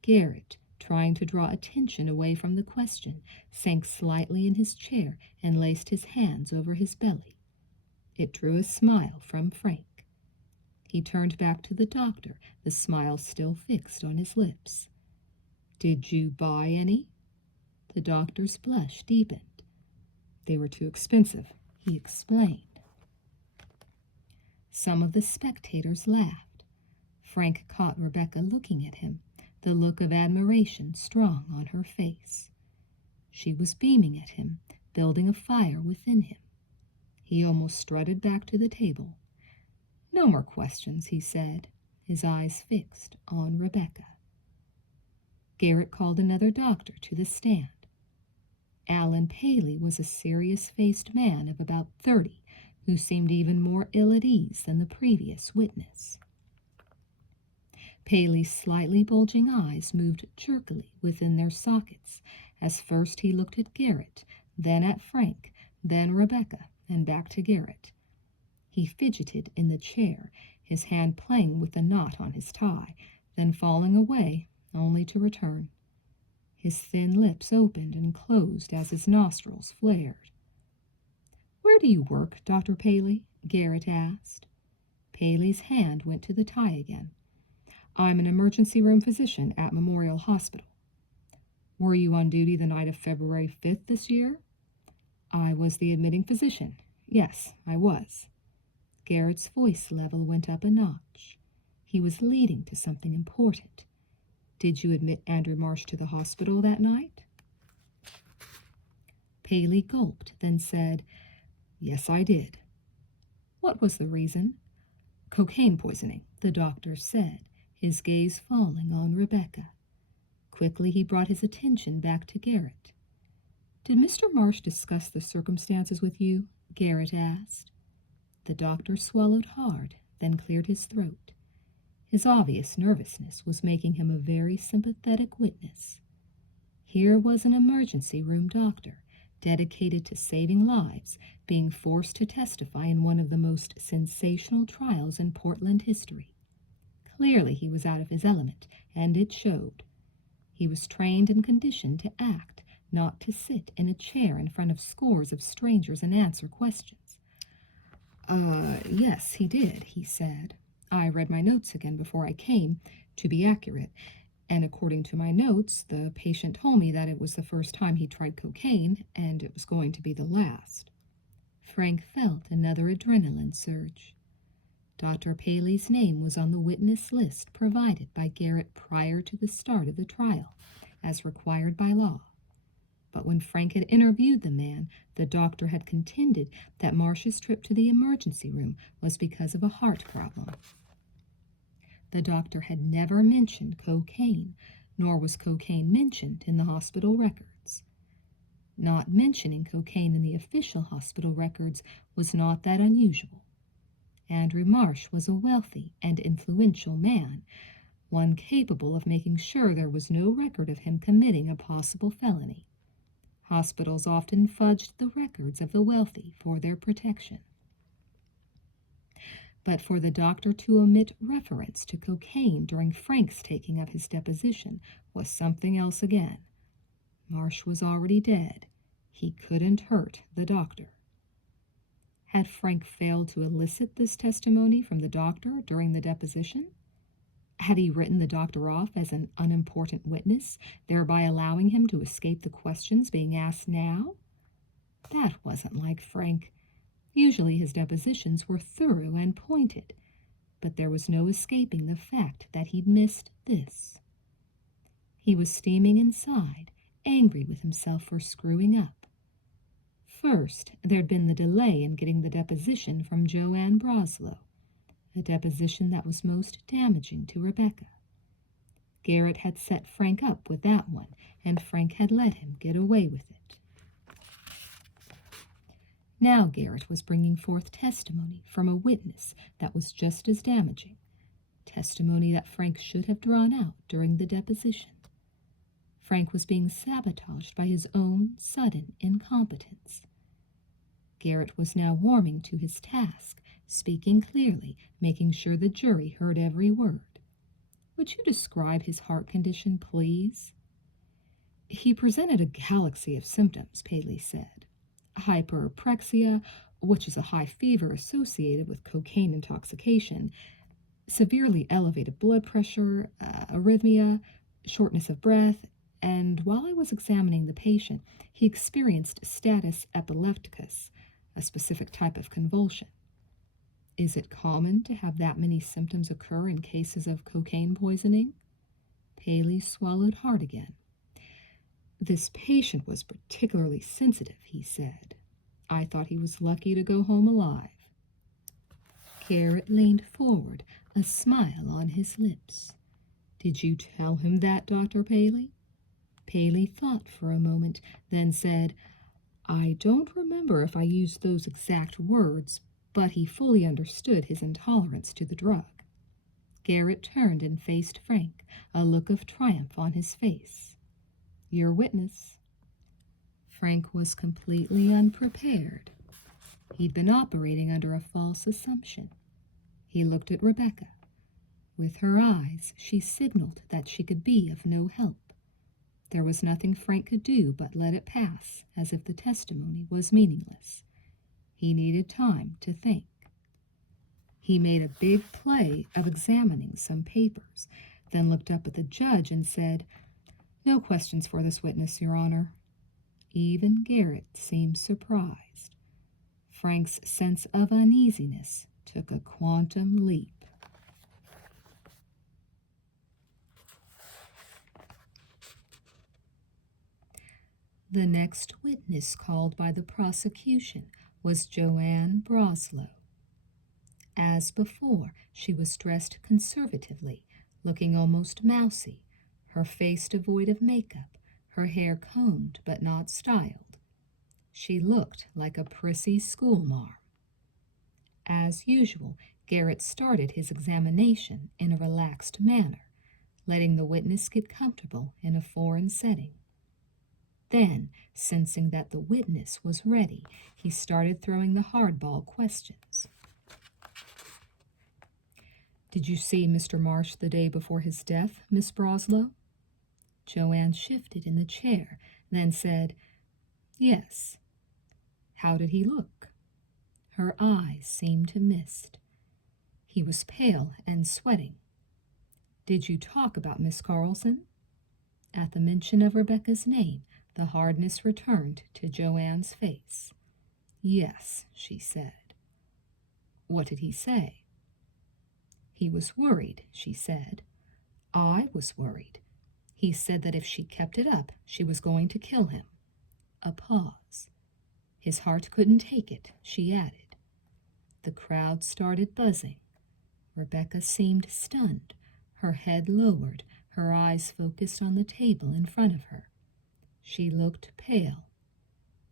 Garrett, trying to draw attention away from the question, sank slightly in his chair and laced his hands over his belly. It drew a smile from Frank. He turned back to the doctor, the smile still fixed on his lips. Did you buy any? The doctor's blush deepened. They were too expensive, he explained. Some of the spectators laughed. Frank caught Rebecca looking at him, the look of admiration strong on her face. She was beaming at him, building a fire within him. He almost strutted back to the table. No more questions, he said, his eyes fixed on Rebecca. Garrett called another doctor to the stand. Alan Paley was a serious-faced man of about 30, who seemed even more ill at ease than the previous witness. Paley's slightly bulging eyes moved jerkily within their sockets, as first he looked at Garrett, then at Frank, then Rebecca, and back to Garrett. He fidgeted in the chair, his hand playing with the knot on his tie, then falling away, only to return. His thin lips opened and closed as his nostrils flared. "Where do you work, Dr. Paley?" Garrett asked. Paley's hand went to the tie again. "I'm an emergency room physician at Memorial Hospital." "Were you on duty the night of February 5th this year?" "I was the admitting physician. Yes, I was." Garrett's voice level went up a notch. He was leading to something important. "Did you admit Andrew Marsh to the hospital that night?" Paley gulped, then said, "Yes, I did." "What was the reason?" "Cocaine poisoning," the doctor said, his gaze falling on Rebecca. Quickly he brought his attention back to Garrett. "Did Mr. Marsh discuss the circumstances with you?" Garrett asked. The doctor swallowed hard, then cleared his throat. His obvious nervousness was making him a very sympathetic witness. Here was an emergency room doctor, dedicated to saving lives, being forced to testify in one of the most sensational trials in Portland history. Clearly he was out of his element, and it showed. He was trained and conditioned to act, not to sit in a chair in front of scores of strangers and answer questions. Yes, he did," he said. "I read my notes again before I came, to be accurate, and according to my notes, the patient told me that it was the first time he tried cocaine, and it was going to be the last." Frank felt another adrenaline surge. Dr. Paley's name was on the witness list provided by Garrett prior to the start of the trial, as required by law. But when Frank had interviewed the man, the doctor had contended that Marsh's trip to the emergency room was because of a heart problem. The doctor had never mentioned cocaine, nor was cocaine mentioned in the hospital records. Not mentioning cocaine in the official hospital records was not that unusual. Andrew Marsh was a wealthy and influential man, one capable of making sure there was no record of him committing a possible felony. Hospitals often fudged the records of the wealthy for their protection. But for the doctor to omit reference to cocaine during Frank's taking of his deposition was something else again. Marsh was already dead. He couldn't hurt the doctor. Had Frank failed to elicit this testimony from the doctor during the deposition? Had he written the doctor off as an unimportant witness, thereby allowing him to escape the questions being asked now? That wasn't like Frank. Usually his depositions were thorough and pointed, but there was no escaping the fact that he'd missed this. He was steaming inside, angry with himself for screwing up. First, there'd been the delay in getting the deposition from Joanne Broslow, a deposition that was most damaging to Rebecca. Garrett had set Frank up with that one, and Frank had let him get away with it. Now Garrett was bringing forth testimony from a witness that was just as damaging, testimony that Frank should have drawn out during the deposition. Frank was being sabotaged by his own sudden incompetence. Garrett was now warming to his task, speaking clearly, making sure the jury heard every word. Would you describe his heart condition, please? He presented a galaxy of symptoms, Paley said. Hyperprexia, which is a high fever associated with cocaine intoxication, severely elevated blood pressure, arrhythmia, shortness of breath, and while I was examining the patient, he experienced status epilepticus, a specific type of convulsion. Is it common to have that many symptoms occur in cases of cocaine poisoning? Paley swallowed hard again. This patient was particularly sensitive, he said. I thought he was lucky to go home alive. Garrett leaned forward, a smile on his lips. Did you tell him that, Dr. Paley? Paley thought for a moment, then said, I don't remember if I used those exact words, but he fully understood his intolerance to the drug. Garrett turned and faced Frank, a look of triumph on his face. Your witness. Frank was completely unprepared. He'd been operating under a false assumption. He looked at Rebecca. With her eyes, she signaled that she could be of no help. There was nothing Frank could do but let it pass, as if the testimony was meaningless. He needed time to think. He made a big play of examining some papers, then looked up at the judge and said, No questions for this witness, Your Honor. Even Garrett seemed surprised. Frank's sense of uneasiness took a quantum leap. The next witness called by the prosecution was Joanne Broslow. As before, she was dressed conservatively, looking almost mousy, her face devoid of makeup, her hair combed but not styled. She looked like a prissy schoolmarm. As usual, Garrett started his examination in a relaxed manner, letting the witness get comfortable in a foreign setting. Then, sensing that the witness was ready, he started throwing the hardball questions. Did you see Mr. Marsh the day before his death, Miss Broslow? Joanne shifted in the chair, then said, Yes. How did he look? Her eyes seemed to mist. He was pale and sweating. Did you talk about Miss Carlson? At the mention of Rebecca's name, the hardness returned to Joanne's face. Yes, she said. What did he say? He was worried, she said. I was worried. He said that if she kept it up, she was going to kill him. A pause. His heart couldn't take it, she added. The crowd started buzzing. Rebecca seemed stunned, her head lowered, her eyes focused on the table in front of her. She looked pale.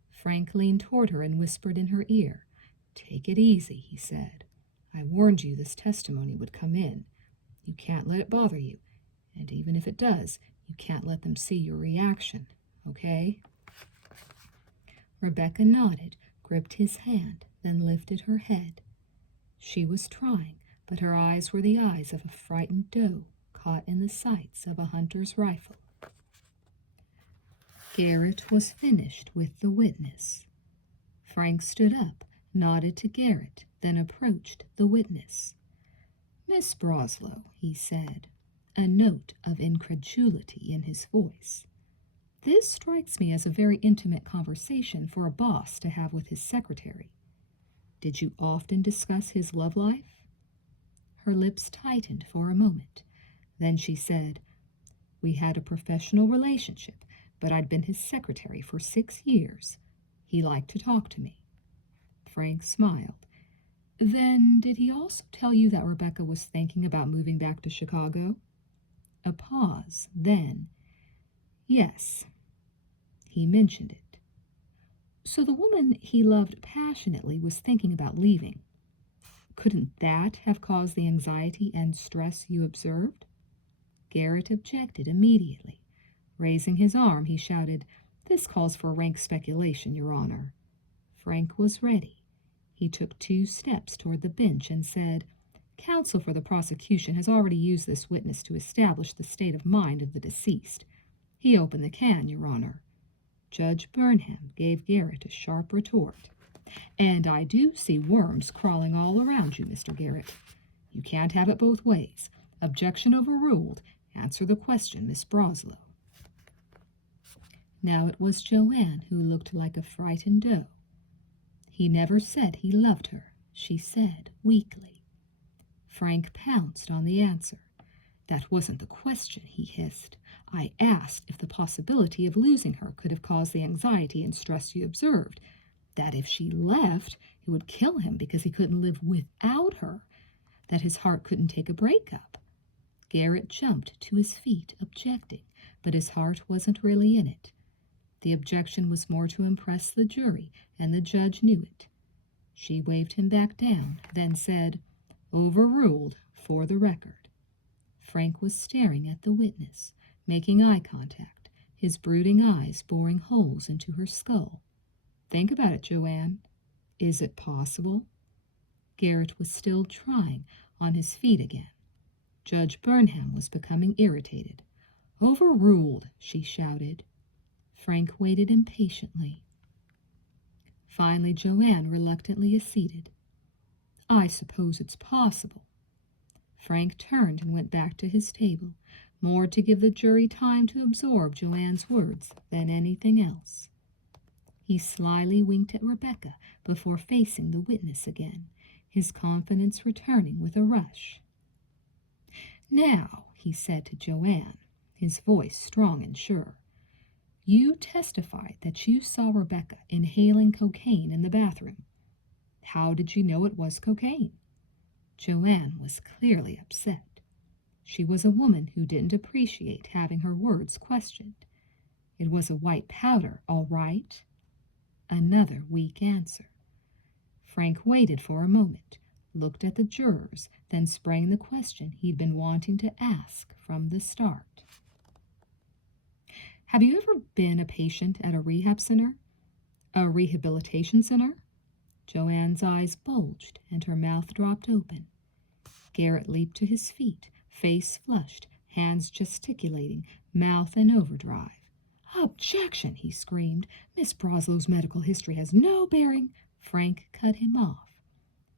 Frank leaned toward her and whispered in her ear. Take it easy, he said. I warned you this testimony would come in. You can't let it bother you, and even if it does, you can't let them see your reaction, okay? Rebecca nodded, gripped his hand, then lifted her head. She was trying, but her eyes were the eyes of a frightened doe caught in the sights of a hunter's rifle. Garrett was finished with the witness. Frank stood up, nodded to Garrett, then approached the witness. Miss Broslow, he said, a note of incredulity in his voice. This strikes me as a very intimate conversation for a boss to have with his secretary. Did you often discuss his love life? Her lips tightened for a moment. Then she said, We had a professional relationship, but I'd been his secretary for 6 years. He liked to talk to me. Frank smiled. Then did he also tell you that Rebecca was thinking about moving back to Chicago? A pause, then, Yes, he mentioned it. So the woman he loved passionately was thinking about leaving. Couldn't that have caused the anxiety and stress you observed? Garrett objected immediately. Raising his arm, he shouted, "This calls for rank speculation, Your Honor." Frank was ready. He took 2 steps toward the bench and said, "Counsel for the prosecution has already used this witness to establish the state of mind of the deceased. He opened the can, Your Honor." Judge Burnham gave Garrett a sharp retort. "And I do see worms crawling all around you, Mr. Garrett. You can't have it both ways. Objection overruled. Answer the question, Miss Broslow." Now it was Joanne who looked like a frightened doe. "He never said he loved her," she said weakly. Frank pounced on the answer. "That wasn't the question," he hissed. "I asked if the possibility of losing her could have caused the anxiety and stress you observed. That if she left, it would kill him because he couldn't live without her. That his heart couldn't take a breakup." Garrett jumped to his feet, objecting, but his heart wasn't really in it. The objection was more to impress the jury, and the judge knew it. She waved him back down, then said, "Overruled for the record." Frank was staring at the witness, making eye contact, his brooding eyes boring holes into her skull. "Think about it, Joanne. Is it possible?" Garrett was still trying on his feet again. Judge Burnham was becoming irritated. "Overruled," she shouted. Frank waited impatiently. Finally, Joanne reluctantly acceded. "I suppose it's possible." Frank turned and went back to his table, more to give the jury time to absorb Joanne's words than anything else. He slyly winked at Rebecca before facing the witness again, his confidence returning with a rush. "Now," he said to Joanne, his voice strong and sure, "you testified that you saw Rebecca inhaling cocaine in the bathroom. How did you know it was cocaine?" Joanne was clearly upset. She was a woman who didn't appreciate having her words questioned. "It was a white powder, all right." Another weak answer. Frank waited for a moment, looked at the jurors, then sprang the question he'd been wanting to ask from the start. "Have you ever been a patient at a rehab center? A rehabilitation center?" Joanne's eyes bulged and her mouth dropped open. Garrett leaped to his feet, face flushed, hands gesticulating, mouth in overdrive. "Objection!" he screamed. "Miss Broslow's medical history has no bearing—" Frank cut him off.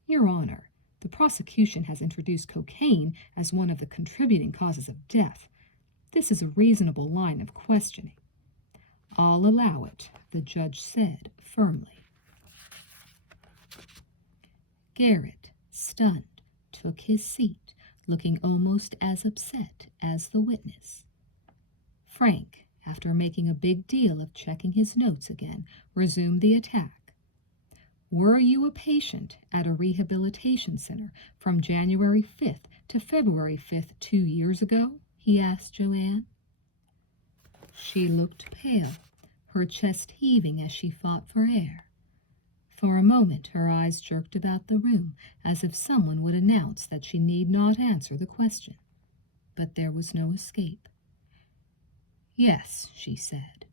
"Your Honor, the prosecution has introduced cocaine as one of the contributing causes of death. This is a reasonable line of questioning." "I'll allow it," the judge said firmly. Garrett, stunned, took his seat, looking almost as upset as the witness. Frank, after making a big deal of checking his notes again, resumed the attack. "Were you a patient at a rehabilitation center from January 5th to February 5th 2 years ago?" he asked Joanne. She looked pale, her chest heaving as she fought for air. For a moment her eyes jerked about the room as if someone would announce that she need not answer the question. But there was no escape. "Yes," she said,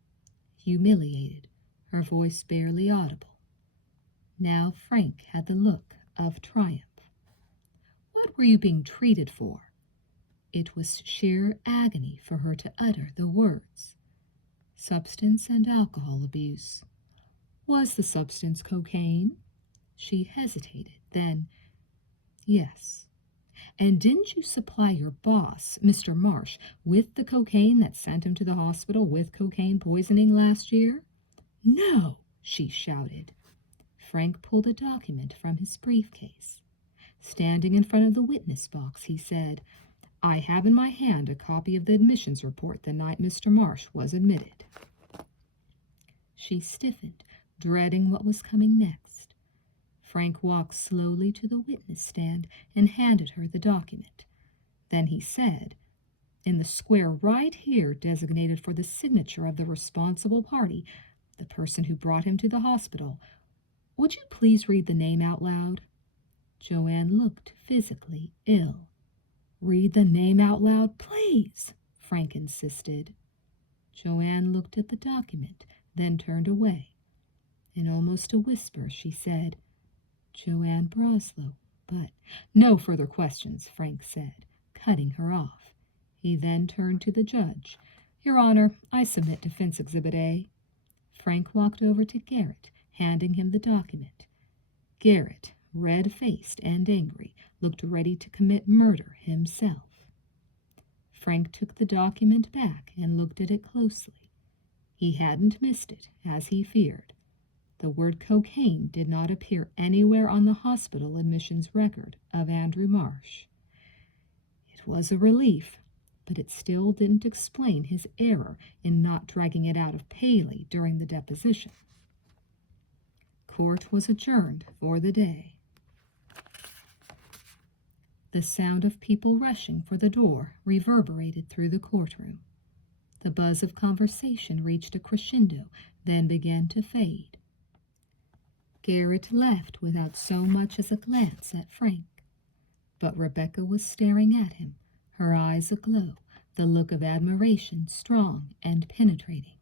humiliated, her voice barely audible. Now Frank had the look of triumph. "What were you being treated for?" It was sheer agony for her to utter the words. "Substance and alcohol abuse." "Was the substance cocaine?" She hesitated, then, "Yes." "And didn't you supply your boss, Mr. Marsh, with the cocaine that sent him to the hospital with cocaine poisoning last year?" "No!" she shouted. Frank pulled a document from his briefcase. Standing in front of the witness box, he said, "I have in my hand a copy of the admissions report the night Mr. Marsh was admitted." She stiffened, dreading what was coming next. Frank walked slowly to the witness stand and handed her the document. Then he said, "In the square right here designated for the signature of the responsible party, the person who brought him to the hospital. Would you please read the name out loud?" Joanne looked physically ill. "Read the name out loud, please," Frank insisted. Joanne looked at the document, then turned away. In almost a whisper, she said, "Joanne Broslow, but—" "No further questions," Frank said, cutting her off. He then turned to the judge. "Your Honor, I submit Defense Exhibit A." Frank walked over to Garrett, handing him the document. Garrett, red-faced and angry, looked ready to commit murder himself. Frank took the document back and looked at it closely. He hadn't missed it, as he feared. The word cocaine did not appear anywhere on the hospital admissions record of Andrew Marsh. It was a relief, but it still didn't explain his error in not dragging it out of Paley during the deposition. Court was adjourned for the day. The sound of people rushing for the door reverberated through the courtroom. The buzz of conversation reached a crescendo, then began to fade. Garrett left without so much as a glance at Frank. But Rebecca was staring at him, her eyes aglow, the look of admiration strong and penetrating.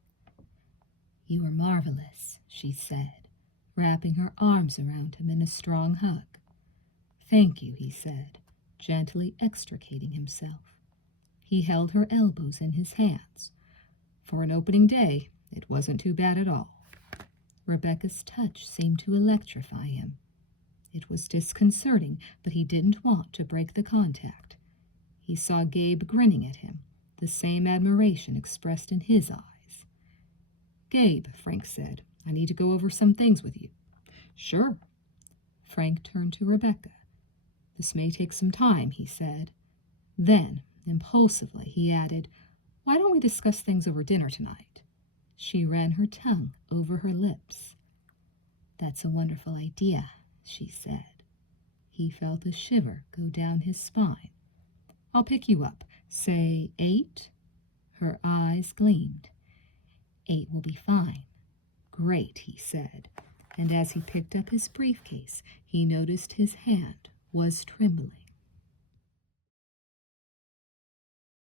"You are marvelous," she said, wrapping her arms around him in a strong hug. "Thank you," he said, gently extricating himself. He held her elbows in his hands. For an opening day, it wasn't too bad at all. Rebecca's touch seemed to electrify him. It was disconcerting, but he didn't want to break the contact. He saw Gabe grinning at him, the same admiration expressed in his eyes. "Gabe," Frank said, "I need to go over some things with you." "Sure." Frank turned to Rebecca. "This may take some time," he said. Then, impulsively, he added, "Why don't we discuss things over dinner tonight?" She ran her tongue over her lips. "That's a wonderful idea," she said. He felt a shiver go down his spine. "I'll pick you up. Say 8? Her eyes gleamed. 8 will be fine." "Great," he said, and as he picked up his briefcase, he noticed his hand was trembling.